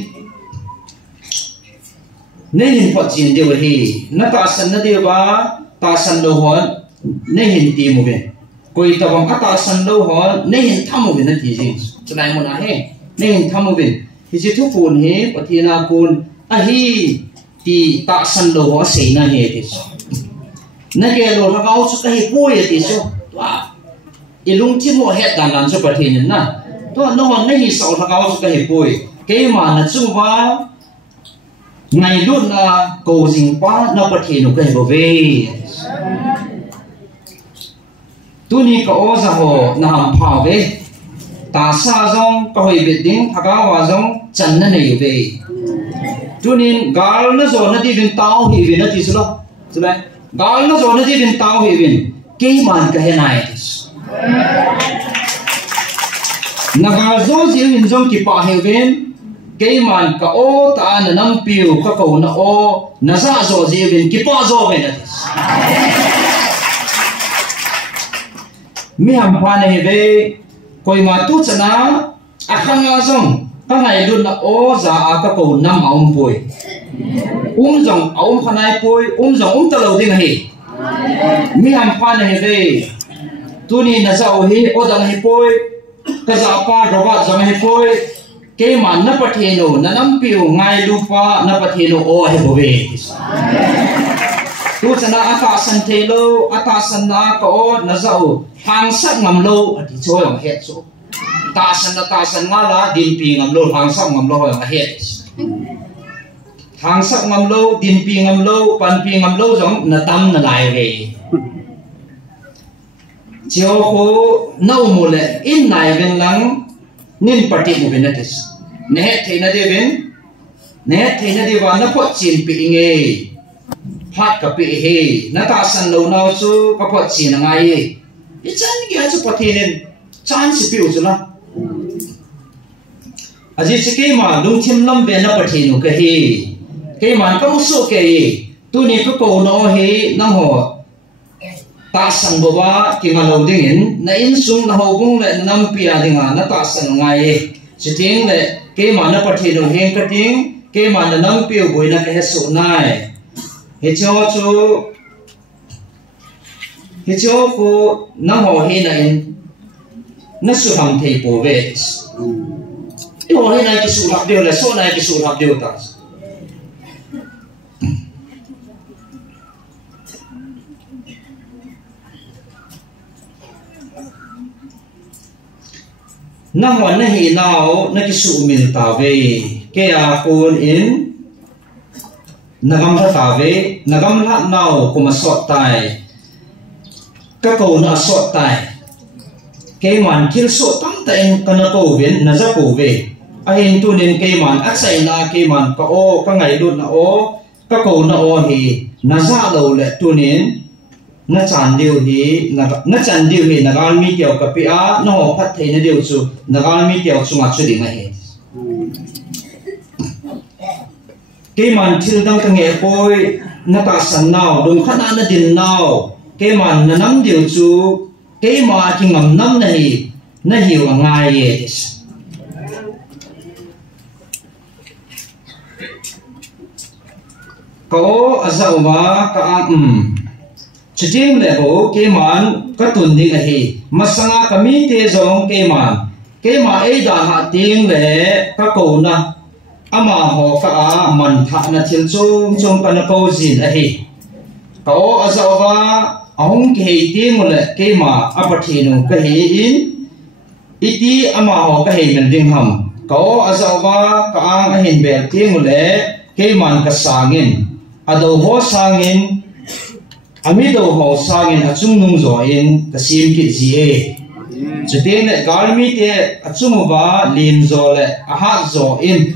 nei pa chin de he na ta san na de wa ta san lo ho nei ti mo be koi ta bang ata san lo ho nei tham mo be na ti ji chai mo na he nei tham mo be hi chi thu phun he pati na kun a hi ti ta san lo ho sei na he ti so na ke lo ha gao chu ka hi poi ti so wa ilung chi mo he dan lan chu pati ni na to no hon nei sau ha gao chu ka hi poi ke ma na chu wa ngai lu na ko jing pa na pati no ka hi bo ve tu ni ka o za ho na ham pha ve ta sa zong ka hoi be ding thaga wa zong chan na nei ve tu nin gal na zo na di bin tao hi ve na ti su lo su lai gal na zo na di bin tao hi bin ke man ka he nai na gal zo ji min zong ki pa he ven ke man ka o ta na nam piu ka ko na o na za zo ji bin ki pa zo ve na mi ham pha nei ve koi ma tu chana akhanga zong ka ngai lu na o za a ka ko nam aum poi zong aum phanai poi zong ta lo ding hi mi ham pha nei ve tu ni na za o hi o dang hi poi ka za pa ro ba zong hi poi ke man na pathe no na nam piu ngai lu pa na pathe no o he bo ve tu chana ata san the lo ata san na ko na za o hang sak ngam lo ati choi ang het so ta san nga la din pi ngam lo hang sak ngam lo ang het hang sak ngam lo din pi ngam lo pan pi ngam lo jong na tam na lai ve chiao ko nau mu le in nai ven lang nin party mu ben atis ne theina de ben ne theina de wa na pot chin pi nge phat ka pi he na ta san lo na su ka pot chin ngai chan ki ha chu pathin chan si pi u la aji se ke ma lung thim lam be na pathin u ka hi ke man ka mu so ke tu ni ko ko no he na ho ta san bo wa ki ma lo ding in na in sung na ho bung le nam pia dinga na ta san ngai si ting le ke ma na pathin u heng ka ting ke ma na nam pi u boi na ke su nai he cho chu he cho ko na ho he na in na su ham thei po ve i ho he na ki su hap deu la so na ki su hap deu ta na ho na hi nao na ki su min ta ve ke a kun in nagam ta ve nagam la nao ko ma so tai ka ko na so tai ke man thil so tam ta en kana ko ven na za ko ve a hin tu nin ke man a sai na ke man ka o ka ngai lu na o ka ko na o hi na za lo le tu nin na chan diu hi na chan diu hi na gal mi kiao ka pi a no phat thei na diu chu na gal mi kiao chu ma chu ding a he ke man thil dang ka nge poi na ta san nao dum khana na din nao ke man na nam diu chu ke ma ki ngam nam na hiu ngai ye this ko azau ma ka chiting le ho ke man ka tun ding a hi masanga kami te zong ke ma e da ha ting le ka ko na ama ho ka a man tha na thil chung ka na ko jin a hi ko azau wa ahong ke hei ting le ke ma apathi no ka he in iti ama ho ka hei men ding ham ko azau wa ka ang a hin bel ting le ke man ka sangin ado ho sangin ami do ho sangin achung nung zo in ka sim ki ji e chỉ tiếng này gạo mi thế chung và liền rồi lệ hát rồi in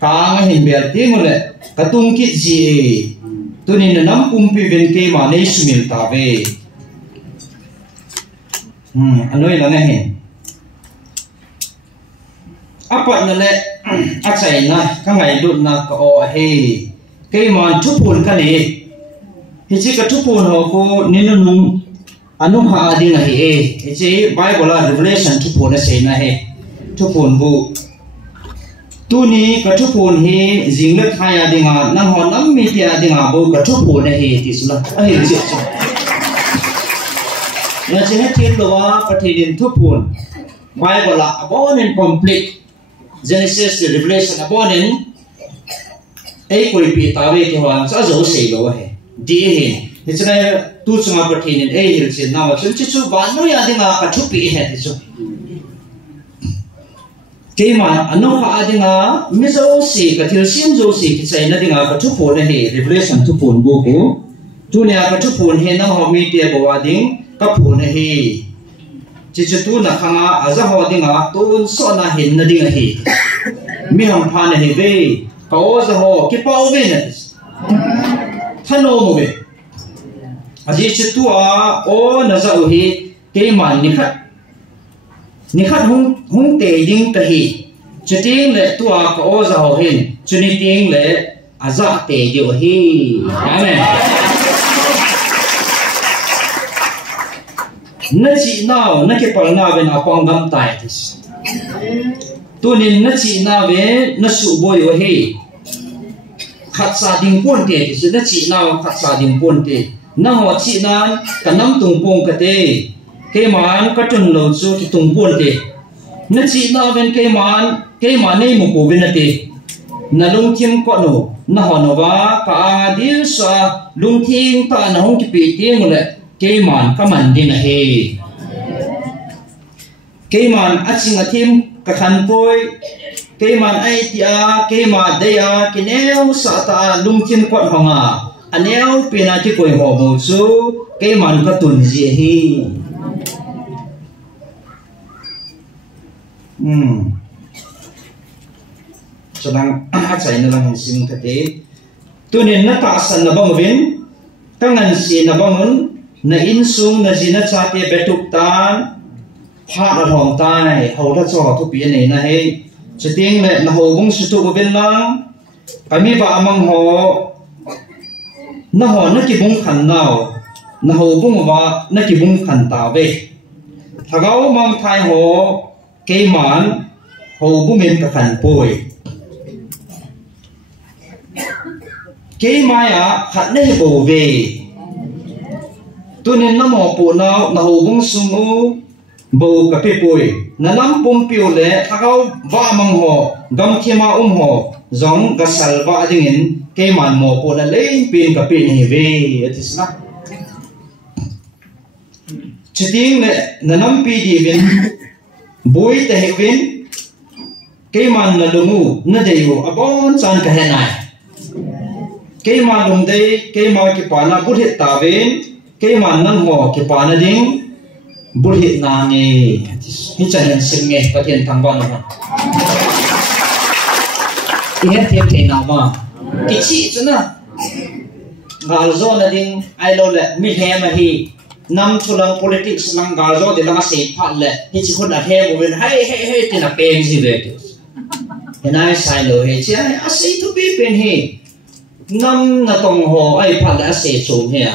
càng hình biệt tiếng lệ cái tung kít gì tôi nên nắm cung pi bên kia mà nên sumil ta về anh nói là nghe hình apa nè chạy na các ngày đụng na có hay cái mà chụp buồn cái này thì chỉ cái chụp buồn họ có nên nó anh ha đi này thì chỉ Bible là Revelation chụp buồn là gì này chụp buồn bu tu ni cái chụp buồn he riêng lớp hai đi ngà năng họ nắm mi tia đi ngà bu cái chụp buồn này thì là ai gì là chỉ hết thiên lo cái thì đến chụp buồn Bible là about and complete Genesis to Revelation about in ai coi bị tao về cái hoàn sao dấu xì đó hè đi hè thì cho nên tu chúng ta phải nên ai hiểu chuyện nào chúng chỉ chú bán nói gì mà cả chút bị hè thì chú cái mà anh nói cả gì mà mấy dấu xì cái thiếu xiêm dấu xì thì sai nó đi ngà cả chút phồn này hè Revelation chút phồn bố cố tu này cả chút phồn hè nó họ mi tiệt bảo tiếng cái phồn này hè chỉ cho tu na khang à za ho ding à tu so na hin na ding a hi mi ham phan na hi ve ka o za ho ki pau ve na thano mo ve a ji chi tu a o na za u hi ke man ni khat hung te ding ka hi chi ting le tu a ka o za ho hin chu ni ting le a za te dio hi amen nó chỉ nào nó cái phần nào về nào quang đâm tài thì tôi nên nó chỉ nào về nó sụp bôi ở đây khát sa đình buồn thì nó chỉ nào khát sa đình buồn thì nó họ chỉ nào cả năm tung buồn cái thế cái mà cái chân lâu số thì tung buồn thì nó chỉ nào về cái mà này một bộ bên thì nó lung thiên quạt nổ nó họ nó va cả đi sa lung thiên ta nó không kịp tiếng rồi cái màn các màn đi này cái màn ắt sinh thêm các khăn bôi cái màn ai tia cái màn đây cái neo sa ta lung thiên quạt hồng anh neo pina cái quầy họ bầu số cái màn các tuần gì hi cho đang chạy nó đang sinh cái thế tôi nên nó tạo sẵn là bông viên các ngành gì là bông na in sung na zina chate betuk tan pha na hong tai ho da cho thu pi nei na he chiting le na ho bung su tu ben lang kami ba amang ho na ki bung khan nao na ho bung wa na ki bung khan ta ve thagao mang thai ho ke man ho bu men ka khan poi ke maya khat nei bo ve tôi nên nắm họ bộ nào na hồ bung sumu bầu cà phê bồi na nắm pom piu lệ tháo vạ mang họ gam kia ma họ giống gà sal vạ dingin cái màn mò bộ là lấy pin cà phê này về thì sao chỉ tiếng lệ na nắm pi đi bên bồi te hệ bên cái màn là lungu na đều abon chan cái này cái màn lùng đây cái màn cái pa na bút hệ ta bên cái mà năng họ cái bà nó đến bút hiện na nghe hết chân hình sinh nghe có tiền thằng bọn nó thì hết thêm thế nào mà cái chị chứ nè gạo do là đến ai lâu lệ mít hè mà hi năm thu lăng politics lăng gạo do thì lăng sẽ phát lệ thì chỉคนlà theo một bên hay thì là bền gì về thì nay sai lỗi hay chứ ai sẽ thu biết bền hi năm là tổng hồ ai phát là sẽ xuống hè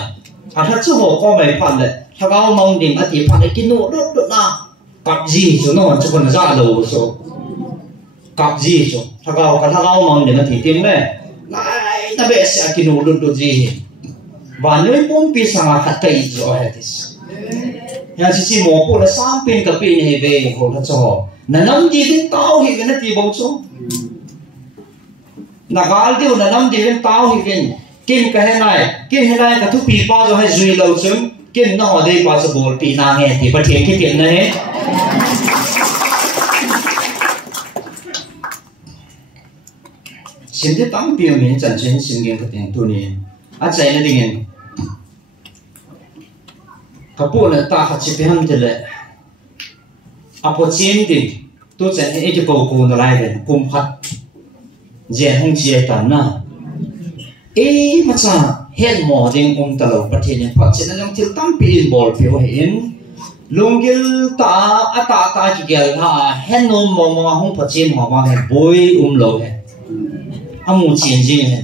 ถ้าเจ้าหัวก็ไม่พันเลยถ้าเรามองดิ่งอธิพันเลยกินโน่ดุดุนะกับจีจุนนจะคนจะดูโซกับจีจุถ้าเรามองดิ่งอธิทิ้งเลยไล่ตะเบสกินโน่ดุดุจีวันนี้ผมพิจารณาขัดใจจ่อเหตุอย่างที่หมอพูดแล้วสามปีกับปีนี้เว้ยหัวถ้าเจ้านั่นน้ำดีเป็นเต้าหินนั่นตีบ่โซนักการที่ว่าน้ำดีเป็นเต้าหินกินกันให้ได้กับทุกปีป้าจะให้จุยเราซึ่งกินนอได้ป้าจะบอกปีนางเงี้ยที่ประเทศที่เตียนเลยสิ่งที่ตั้งเปลี่ยนเหมือนจันทร์เช่นสิ่งเงี้ยก็เตียนตัวนี้อาจารย์นั่นเองกับพวกนั้นตาขัดชิบหันจะเลย apo chen din tu chen e ji ko ku na lai den kum phat je hong chia tan na e ma cha hen mo ding talo pathin phat chen long til tam pi bol pi ho hin lungil ta ata ki gel ha hen no mo hong phat chen ho ma he boy lo he amu chen jing he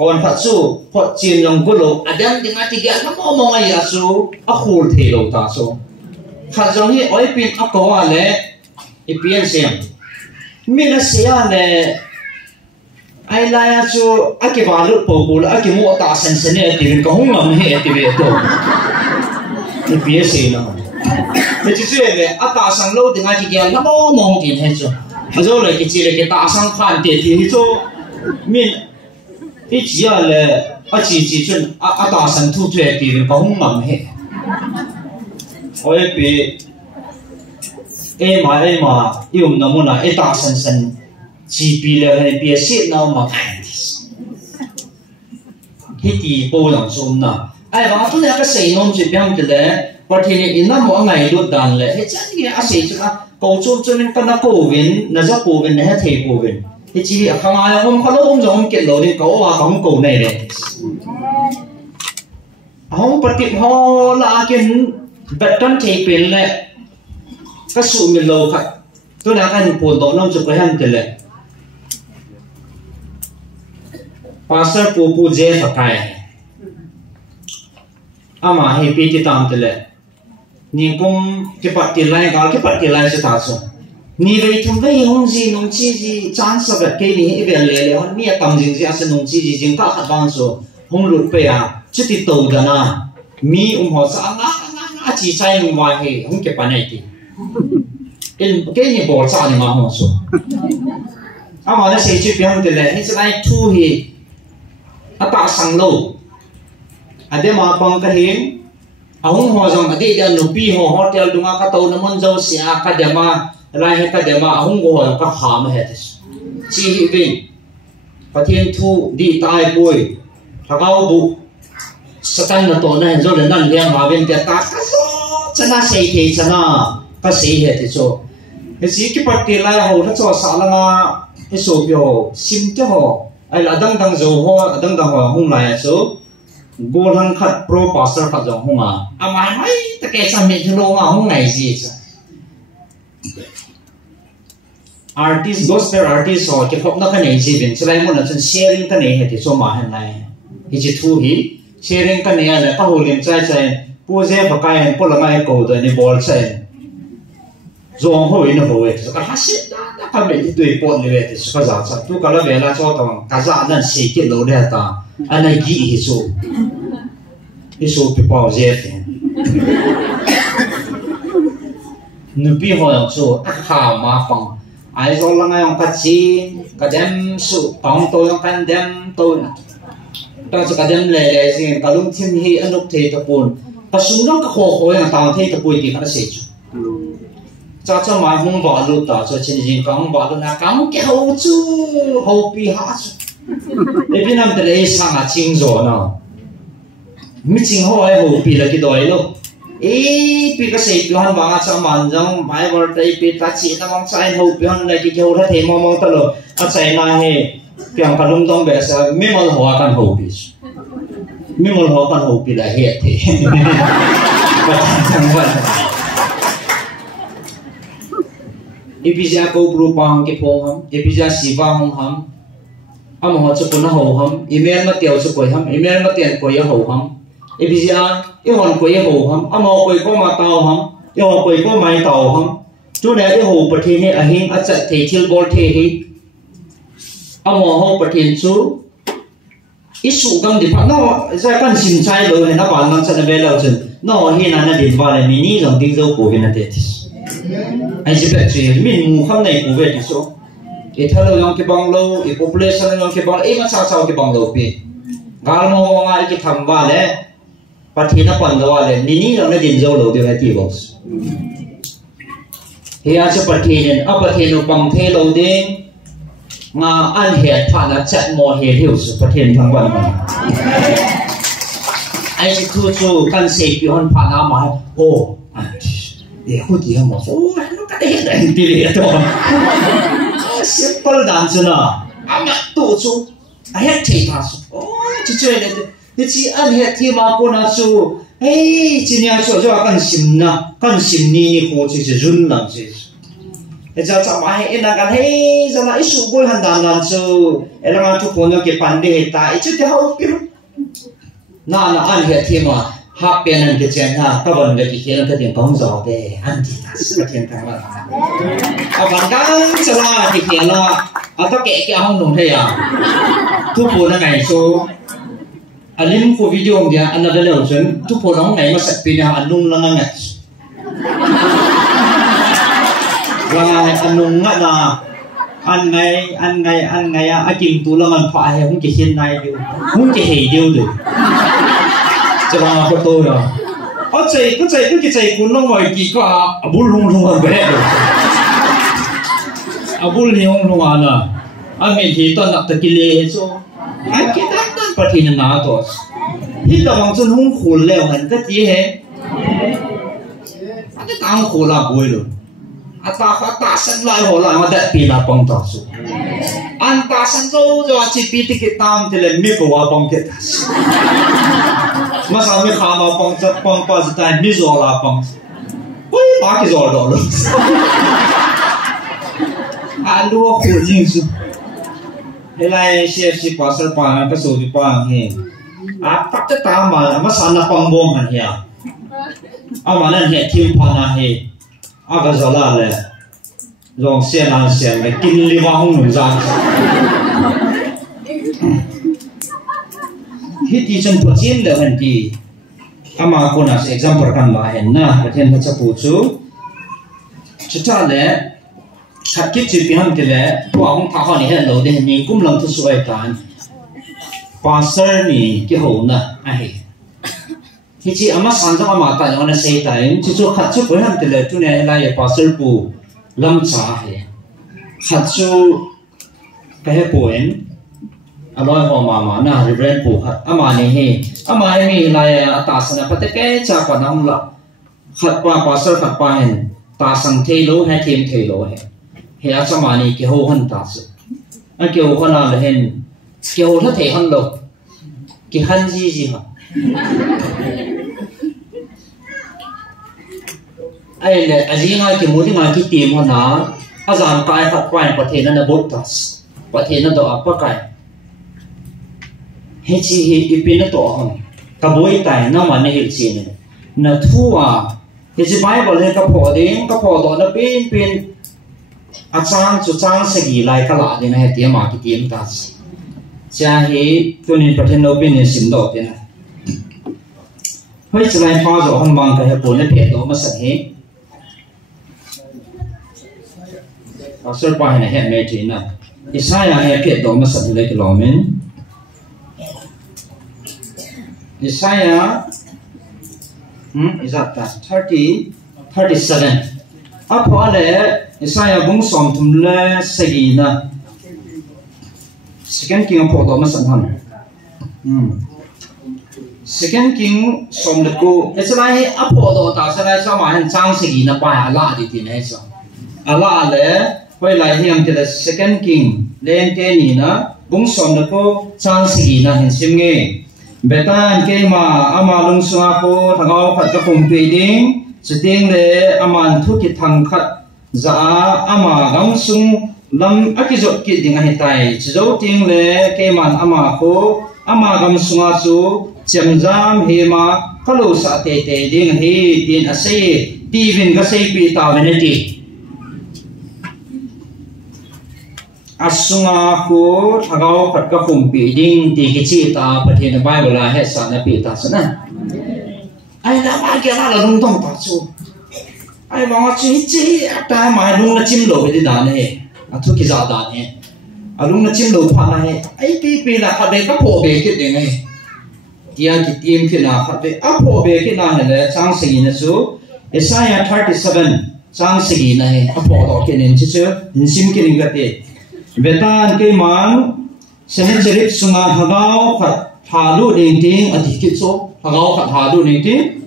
còn phát su phát triển lòng quân lộ adam tiếng Anh thì cái nó mong ai à su à khul thế lộ ta su phát giống như oi pin à có à lẽ pin xem mình là xem lẽ ai lại à su à cái vào lúc bầu bầu à cái mua ta sen sen này thì mình có không làm hết thì biết đâu pin xem nó thì chỉ là lẽ à ta sang lâu tiếng Anh thì cái nó mong tiền hết su rồi lại cái chỉ là cái ta sang khoản tiền thì su mình ít chỉ là chỉ chuyện ta sang thu thuế thì mình có không làm hết ôi bị em mà yêu nó muốn là ta sang chỉ bị là hay bị xịt nào mà hết thì bao nhiêu số nè ai bảo tôi là cái sấy nón chỉ biết cái đấy và thì này nó mỗi ngày luôn đàn lại hết chắc cái sấy chứ mà cầu cho nên cái nó cầu viên là do cầu viên này hết thề cầu viên thì chỉ không ai không có lúc không giống kiện lộ đi cậu và không cầu này này không bắt kịp họ là cái vật trân thề quyền này cái sự mình lâu khách tôi đã ăn buồn tổ năm chục cái hàng tiền lệ pastor pu je fakai ama he pi ti tam tiền lệ ni cũng cái bắt tiền lại cái bắt tiền lại sẽ ta số ni về thằng về hông gì nông chi gì chance vật cái này về lệ hông mi tầm gì gì sẽ nông chi gì chính các hạt vang số hông lụt về à chứ thì tàu đó na mi họ sa ngã chỉ sai mình ngoài thì hông cái này thì cái này bỏ ra thì mà hông số mà nó sẽ chịu biến từ lệ hết lại thu thì ta sang lâu để mà bằng cái hiến hông họ rằng cái đây là pi họ hotel đúng không cái tàu nó muốn dâu xia cái để mà lại hết cái để mà hông có hỏi cái hàm hết chỉ hiểu đi cái thiên thu đi tai bùi thằng ao bu satan là tổ này rồi là năn liang mà bên kia ta cái số chân là xây thì chân là cái xây hết thì số cái gì cái bát kia lại hồ nó cho sao là cái số biểu sim cho họ ai là đăng dầu họ đăng họ hông lại số bố thằng khát pro pastor khát dầu hông mà mấy cái cái sao mình thưa mà hông ngày gì artist gospel artist họ cái khóc nó cái này gì bên, cho nên muốn là chân sharing cái này thì số mà hiện nay thì chỉ thu hi sharing cái này là các hội liên trai trai bố dễ và cái anh bố là mai cầu đời này bol trai dùng hội nó hội thì cái hát shit đã cái mấy cái tuổi bol này thì cái giá trị tu cái là về là cho tao cái giá nên xí cái lối này ta anh này gì thì số cái số bị bao dễ thì nếu bị họ số khảo mà phẳng ai rồi là ngay ông cắt chi cái đem sự tòng tôi ông cắt đem tôi ta sẽ cái đem lệ gì cái lúc thiên hi anh lúc thế tập buồn cái súng đó cái khổ khổ yang tao thế tập buồn thì cái sẽ cho mà không bỏ luôn ta cho trên gì không bỏ luôn là cắm cái hậu chú hậu bị hả để bên nam tới sang là chính rồi nào mới chính hậu ai hậu bị là cái đói luôn bị cái gì pion vàng cho mình giống bài vở đây bị ta chỉ nó mong sai hậu pion này cái kiểu đó thì mong tao rồi à sai na he pion cái lông đông bé sao mấy món hoa can hậu bị mấy món hoa can hậu bị là hết thì và thằng vậy Epizia câu bru pang cái phong ham Epizia siva hong ham am họ chụp nó hậu ham email mà tiêu chụp quay ham email mà tiền quay hậu ham Epizia cái hòn quay hậu ham am họ quay có mà tàu ham cái họ quay có máy tàu ham chỗ này cái hậu bật thiên này hình ở chạy thể thiêu bol thể hi am họ hậu bật thiên chú ít số gam thì phải nó ra căn xin sai rồi này nó bảo nó sẽ về lâu chân nó hiện là nó điện vào là mini dòng tiếng dâu của Việt Nam thế anh chỉ biết chuyện mình mù không này của về thì số cái thằng lâu cái băng lâu cái population lâu cái băng mà sao cái băng lâu bị gal mo ngay cái thằng vào đấy phát hiện nó còn đâu đấy mini nó điện dâu lâu thì phải tiêu box thì anh sẽ phát hiện nó bằng thế lâu đi mà anh hết phản là chặt mò hết hiểu sự phát hiện thằng bạn này anh sẽ thu căn xếp cái hòn phản mà ô để hút gì mà ô nó cắt hết anh tì lệ thôi simple dance na ama tu chu hết thì thà ôi chỉ chơi này thì chỉ ăn hết thì mà cô na chu hey chỉ nhà cho con sim ni hồ chỉ run làm gì thế giờ cháu mà hay là cái hey giờ là ít số bôi hành đàn làm chu em là chụp phone cái pan đi hết tại chứ cái hậu kiểu na ăn hết thì mà hấp bên anh cái chuyện ha các bạn cái kia cái tiền công giàu để ăn thì ta sẽ tiền thằng mà các bạn đang cho là thì tiền là tất cả cái không đồng thế à thu phụ là ngày số anh phụ video kia anh đã lâu rồi thu phụ nó ngày mà sạch pin nào anh nung là ngắt là anh nung ngắt là anh ngày anh kim tu là mình phải không chỉ hiện nay được không chỉ hề điều được cho là có tôi rồi ở đây cái chạy cũng nó ngồi kỳ có bún lung ở bên đây bún lung à nè anh mình thì toàn đặt cái lê cho anh cái đó bắt thì nó nát rồi thì là bằng chân không khổ leo hẳn cái gì hết anh cái tao khổ là bồi rồi anh ta sân lại hồ lại mà đặt pin là bằng tao số anh ta sân rồi chỉ pin cái tam thì là mi của bằng cái mà sao mi khám mà bằng bao giờ tay mi rồi là bằng ôi ba cái rồi đó luôn anh đua khổ gì chứ hay là chef si pasal pa cái số đi pa he bắt cái tao mà sao nó bằng bông hả hả mà nên hệ thêm pa na he cái rồi là lệ rồi xem là kinh li vong nổi ra hít đi chân phụ chiến là vấn đề mà cô nào sẽ example kan là hiện na cái thiên hệ phụ chú chứ cha lệ khát kiếp chỉ biết cái lệ qua ông thảo hỏi này lâu để nhìn cũng lòng thức suy cảm pastor này cái hồn nè ai thì chỉ ama sáng ra mà tại ông này say tại chỉ cho khát chút với hắn cái lệ tu này là pastor bu lâm cha hay khát chút cái hệ poen aloi ho mà na reverend bu khát ama này là ta sang bắt cái cha quan ông là khát qua pastor khát qua hen ta sang thay lối hay thêm thay lối hệ cho mà này cái hồ hân ta sự anh cái hồ hân là hen cái hồ thất thể hân đâu cái hân gì hả ai là anh gì ngay cái mũi thì ngay cái tìm hân á anh giảm cái phát quay có thể nó bớt ta có thể nó đỡ apa cái hệ chỉ hệ pin nó đỡ hân cái bôi tai nó mà nó hệ chỉ này nó thua hệ chỉ bài bảo là cái phổ đó nó pin achang chu chang segi lai kala din he ti ma ki tim ta cha hi tunin pathen no bin sim do tin hoi chlai pa zo hon bang ka he pon le phe do ma san he asar pa he he me ti na Isaiah he phe do ma san le ki lo men Isaiah is that 37 apa le Isaiah bung som thum le segi na second king pho do ma san han second king som le ko Isaiah a pho do ta sa la sa ma han chang segi na pa ala di ti ne so ala le hoi lai hiam te second king len te ni na bung som le ko chang segi na hin sim nge betan ke ma ama lung suwa ko thangau khat ka pum pi ding chiting le aman thu ki thang khat za ama gam sung lam akizot ki ding a hitai chizo ting le ke man ama ko ama gam sunga chu chemjam hema kalu sa te ding hi tin ase tivin ga sei pi ta veneti asunga ko thagau khat ka khum pi ding ti ki chi ta pathen bible la he sa na pi ta sana ai la ma ke la lung tong ta chu ai mà chỉ ta mà lung nó chim lỗ đi đàn này thu cái giá đàn này lung nó chim lỗ pha này ai pi là phát về các phổ về cái này kia cái team cái nào phát về áp phổ về cái nào này trang sử này số Isaiah 37 trang sử này áp phổ đó cái này chứ hình sim cái này cái gì về ta cái món sẽ hết serip sunga thagao phát hà lu đình tiếng ở thì cái số thagao phát hà lu đình tiếng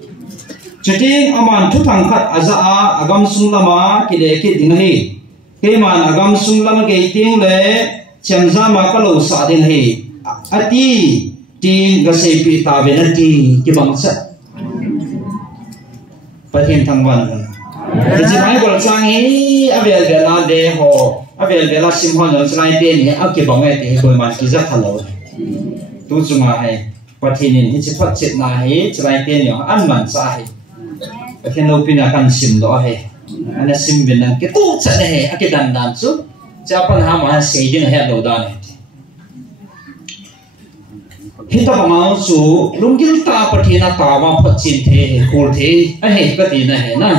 Jadi aman tu tangkat aza agam sunglama kile ding hi keman agam sunglama ke ting le chamza ma ka lo sa ding hi ati tin gase pi ta be na ti ki bang sa pathin thangwan ji mai bol sang hi avel ve la de ho avel ve la sim ho no slai te ni a ki bang ai te ko man ki za thalo tu chunga hai pathin ni chi phat chet na hi slai te ni an man sa hi pathin lo pina kan sim lo hai ana sim bin nang ke tu cha ne he a ki dan dan chu cha pan ha ma se ding he lo da ne hita pamau su lungil ta pathina ta ma phat chin the khol the a he ka ti na he na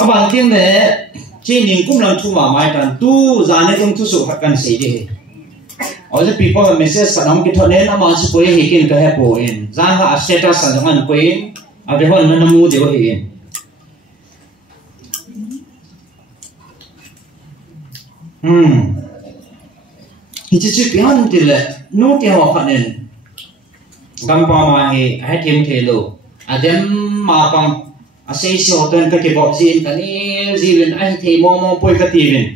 aban ting le chi ning kum lang thu ma mai tan tu zane tung thu su kan se de he all the people message sanam ki thone na ma su koi he kin ka he po in zan ha status sa jang koi a be hon na mu de ho he hi chi chi pian ti le no te ho khanen gam pa ma he hai thêm the lo adem ma pang a sei si hoten ka ke box in ka ni zilin ai the mo mo poi ka ti vin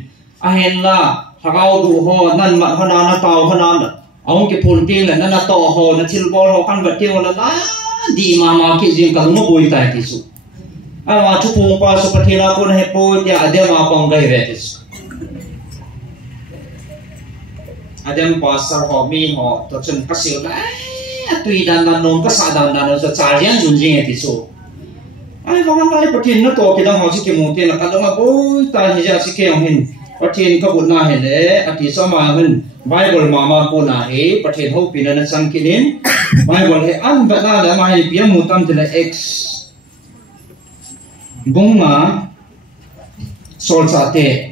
a hen la thagau du ho nan ma hana na taw hana na ong ke phun ti le na to ho na thil bol ho kan ba ti ho la di ma ki jing ka mo boi ta ti su a wa thu pu pa su pathila ko he po ya adem ma pang ga he ti su adem pasar ho mi ho to chun ka sil la tùy đàn đàn nôm các xã đàn đàn nó trả riêng dùng riêng thì số ai có ngang cái pathin nó to cái đang học sĩ cái mồm tiền là cái đó mà bôi ta thì ra sĩ cái ông hình pathin các bổn na hình đấy à thì sao mà hình Bible mà cô na ấy pathin hậu pin nó sang cái đến Bible hay ăn vật na là mà hay bia mồm tam thì là x bung mà sol sa te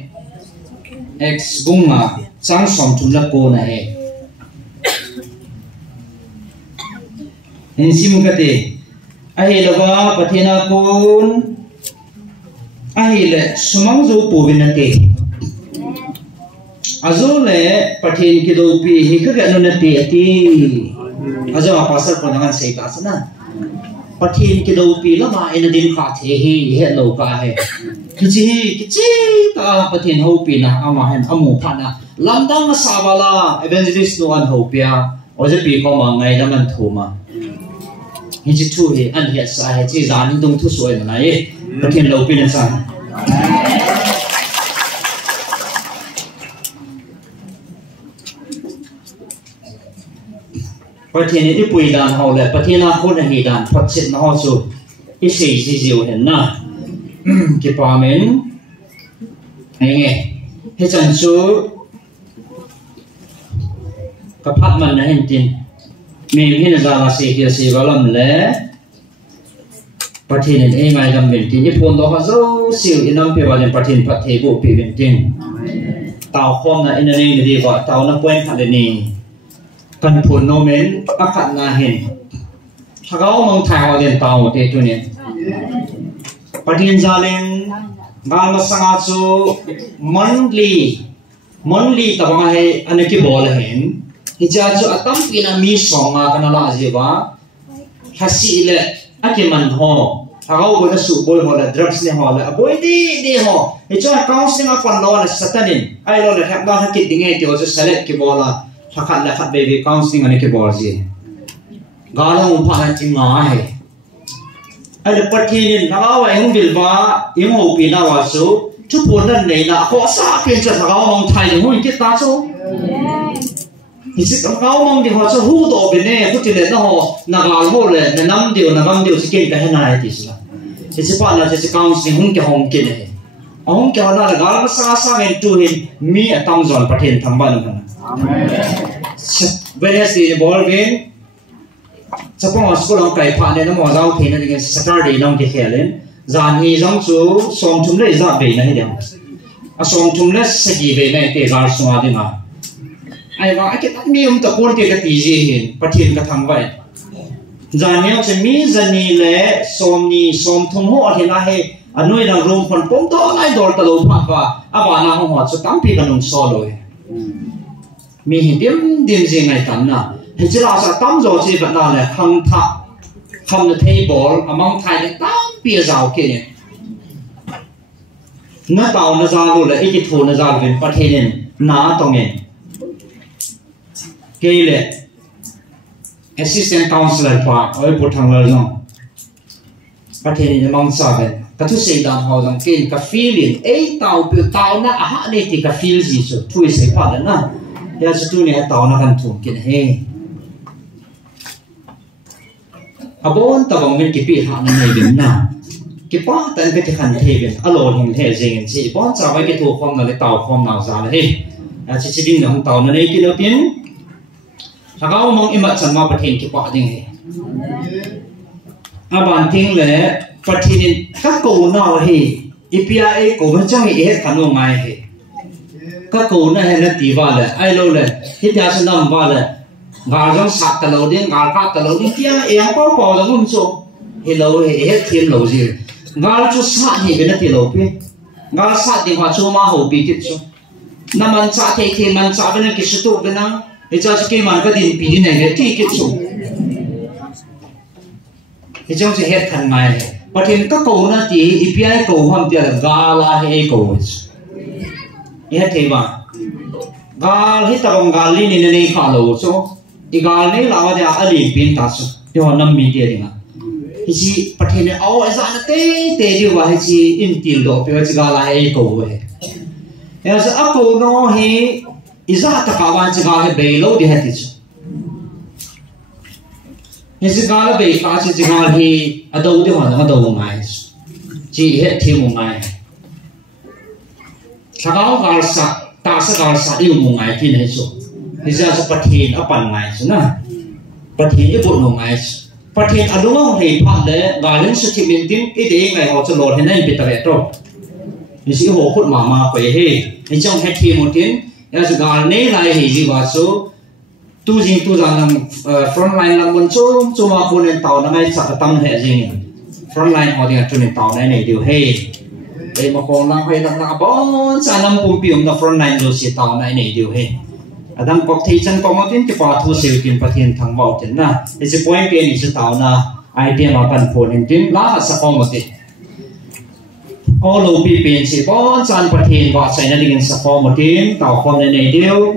x bung mà sang som chúng là cô này Insim kate ahilwa pathina kun ahile sumang zo povinate azole pathin ki do pi hi ka ganu na ti ati azo pasar ponangan sei ta sana pathin ki do pi lama ina din kha the hi he lo ka he kichi ta pathin ho pi na ama hen amu phana lamdang sabala evangelist no an ho pia oje pi ko ma ngai laman thuma hi chi thu hi an hi sa he chi zan dong thu soi na ye pathin lo pi na sa pathin ni pui dan ho le pathina khon hi dan phat chit na ho chu i sei ji jiu hen na ki pa men nge he chan chu ka phat man na hen tin mình hiện ra là sẽ vào le pathin này ai mai làm việc thì phone đó họ rất siêu in năm vào làm pathin phát thế bộ bị bệnh tin tàu phong là in này đi gọi tàu nó quen thật này cần phone nó men ác thật là hiện tháo mong tháo lên tàu thế cho nên pathin ra lên gal mà sang cho monthly tao mà hay anh ấy cái bộ là hiện hija jo atam pina mi songa kana la jiwa hasi le akiman ho hagau bona su boy ho la drugs ne ho la boy di ho hijo counseling apon lo la satanin ai lo la thak da hakit dinge te o select ki bola thakhat la khat baby counseling ane ki bol ji gala um pha chi nga he ai pathin hagau ai hung bil ba im ho pina wa su chu pon nan nei na ko sa pin cha hagau mong thai ni hu ki ta so thì sự cao mong thì họ sẽ hú tổ bên này cũng chỉ là nó họ nặng lào hồ là năm điều sẽ kinh cái này thì sao thì sẽ bạn là sẽ cao sinh hung cái hồng kinh này hồng cái là gạo nó sa bên tu hình mi ở trong zone phát hiện thằng bạn nữa bên này thì ball game sắp qua school ông cày phá này nó mò rau thì nó đi Saturday nó đi khè lên dàn hi giống chú song chúng lấy ra về này điểm song chúng lấy sẽ gì về này thì ra xóa đi mà ai vào cái tắc miếng tập quân thì cái gì hiện phát hiện cái thằng vậy giờ nếu chỉ mi giờ ni lệ som thông hộ thì là hay anh nuôi đang rôm phần bông to lại đổ tàu phạt và bà nào không họ sẽ tắm pi cái nông so rồi mi hiện điểm gì này tắm nào thì chỉ là sẽ tắm rồi chỉ vẫn là không thà không được table among Thai tắm bia giàu kia này nó tàu nó ra luôn là ít thù nó ra về bắt thế nên ná tông này cái lệ assistant counselor qua ở bộ thằng lơ không bắt thế nên mong sao vậy cái thứ gì đàn họ rằng cái feeling ấy tàu biểu tàu nó à này thì cái feel gì rồi thui sẽ qua đó na giờ tụi này tàu nó cần thùng kia này à bốn tàu bằng bên cái bị hạ này đến nào cái bó tên cái khăn thế bên alo hình thế gì chỉ bó sao với cái thuộc phong là cái tàu phong nào ra là hết chỉ đi trong tàu nó đây cái đầu tiên thằng ông mong im bặt chẳng mau bật hình cái bó gì hết bản tiếng lệ bật hình các cụ nào thì EPA cụ vẫn chẳng nghĩ hết khả năng mai hết các cụ này là tí vào lệ ai lâu lệ hết nhà sẽ nằm vào lệ gà trong sạch tờ lâu đến gà cát tờ lâu đến kia em có bỏ ra không số thì lâu thì hết thiên lâu gì gà cho sạch thì bên đó thì lâu biết gà sạch thì họ cho mà hậu bị tiếp số nằm ăn sạch thì mình sạch bên đó cái số tụ bên đó thì cho cái mình có điện bị này hết thì cái số thì trong sẽ hết thành mai và thêm các cầu nó thì EPI cầu hôm kia là gà là hay cầu hết thì mà gà hết tao gà lên này này khá lâu số thì gà này là cái ở đây pin ta số thì họ nằm bên kia đi mà thì chỉ bắt thêm này áo ra nó tê đi vào thì chỉ in tiền đồ bây giờ gà là hay cầu vậy thì giờ áp cầu nó thì ra tất cả bạn chỉ gà hay bể lâu đi hết thì thì gà là bể cá chỉ gà thì ở đâu thì họ ở đâu mà chỉ hết thêm một ngày sao gà sạch ta sẽ gà sạch yêu một ngày thì này số thì giờ sẽ bắt hiện ở bàn ngày số na bắt hiện ở bộ ngày bắt hiện ở đúng không thì bạn đấy gà lên sự kiện mình tin cái đấy ngày họ sẽ lột thế này bị tập rồi thì sĩ hồ khuất mà phải he thì trong hết thì một tiếng giờ gà này lại thì gì vào số tu gì tu rằng front line là một số mà cô nên tàu nó ngay sạc tâm hệ gì front line họ thì cho nên tàu này đều he đây mà còn làm hay làm bốn sa năm cùng biểu là front line rồi sẽ tàu này đều he đang có thị chân có một tiếng cái bảo thu siêu tiền phát hiện thằng bảo chính là cái sự point kia thì sẽ tạo là idea mà cần phổ biến chính là sẽ có một tí all OP bên sẽ có chân phát hiện và sẽ là điện sẽ có một tiếng tạo con này đều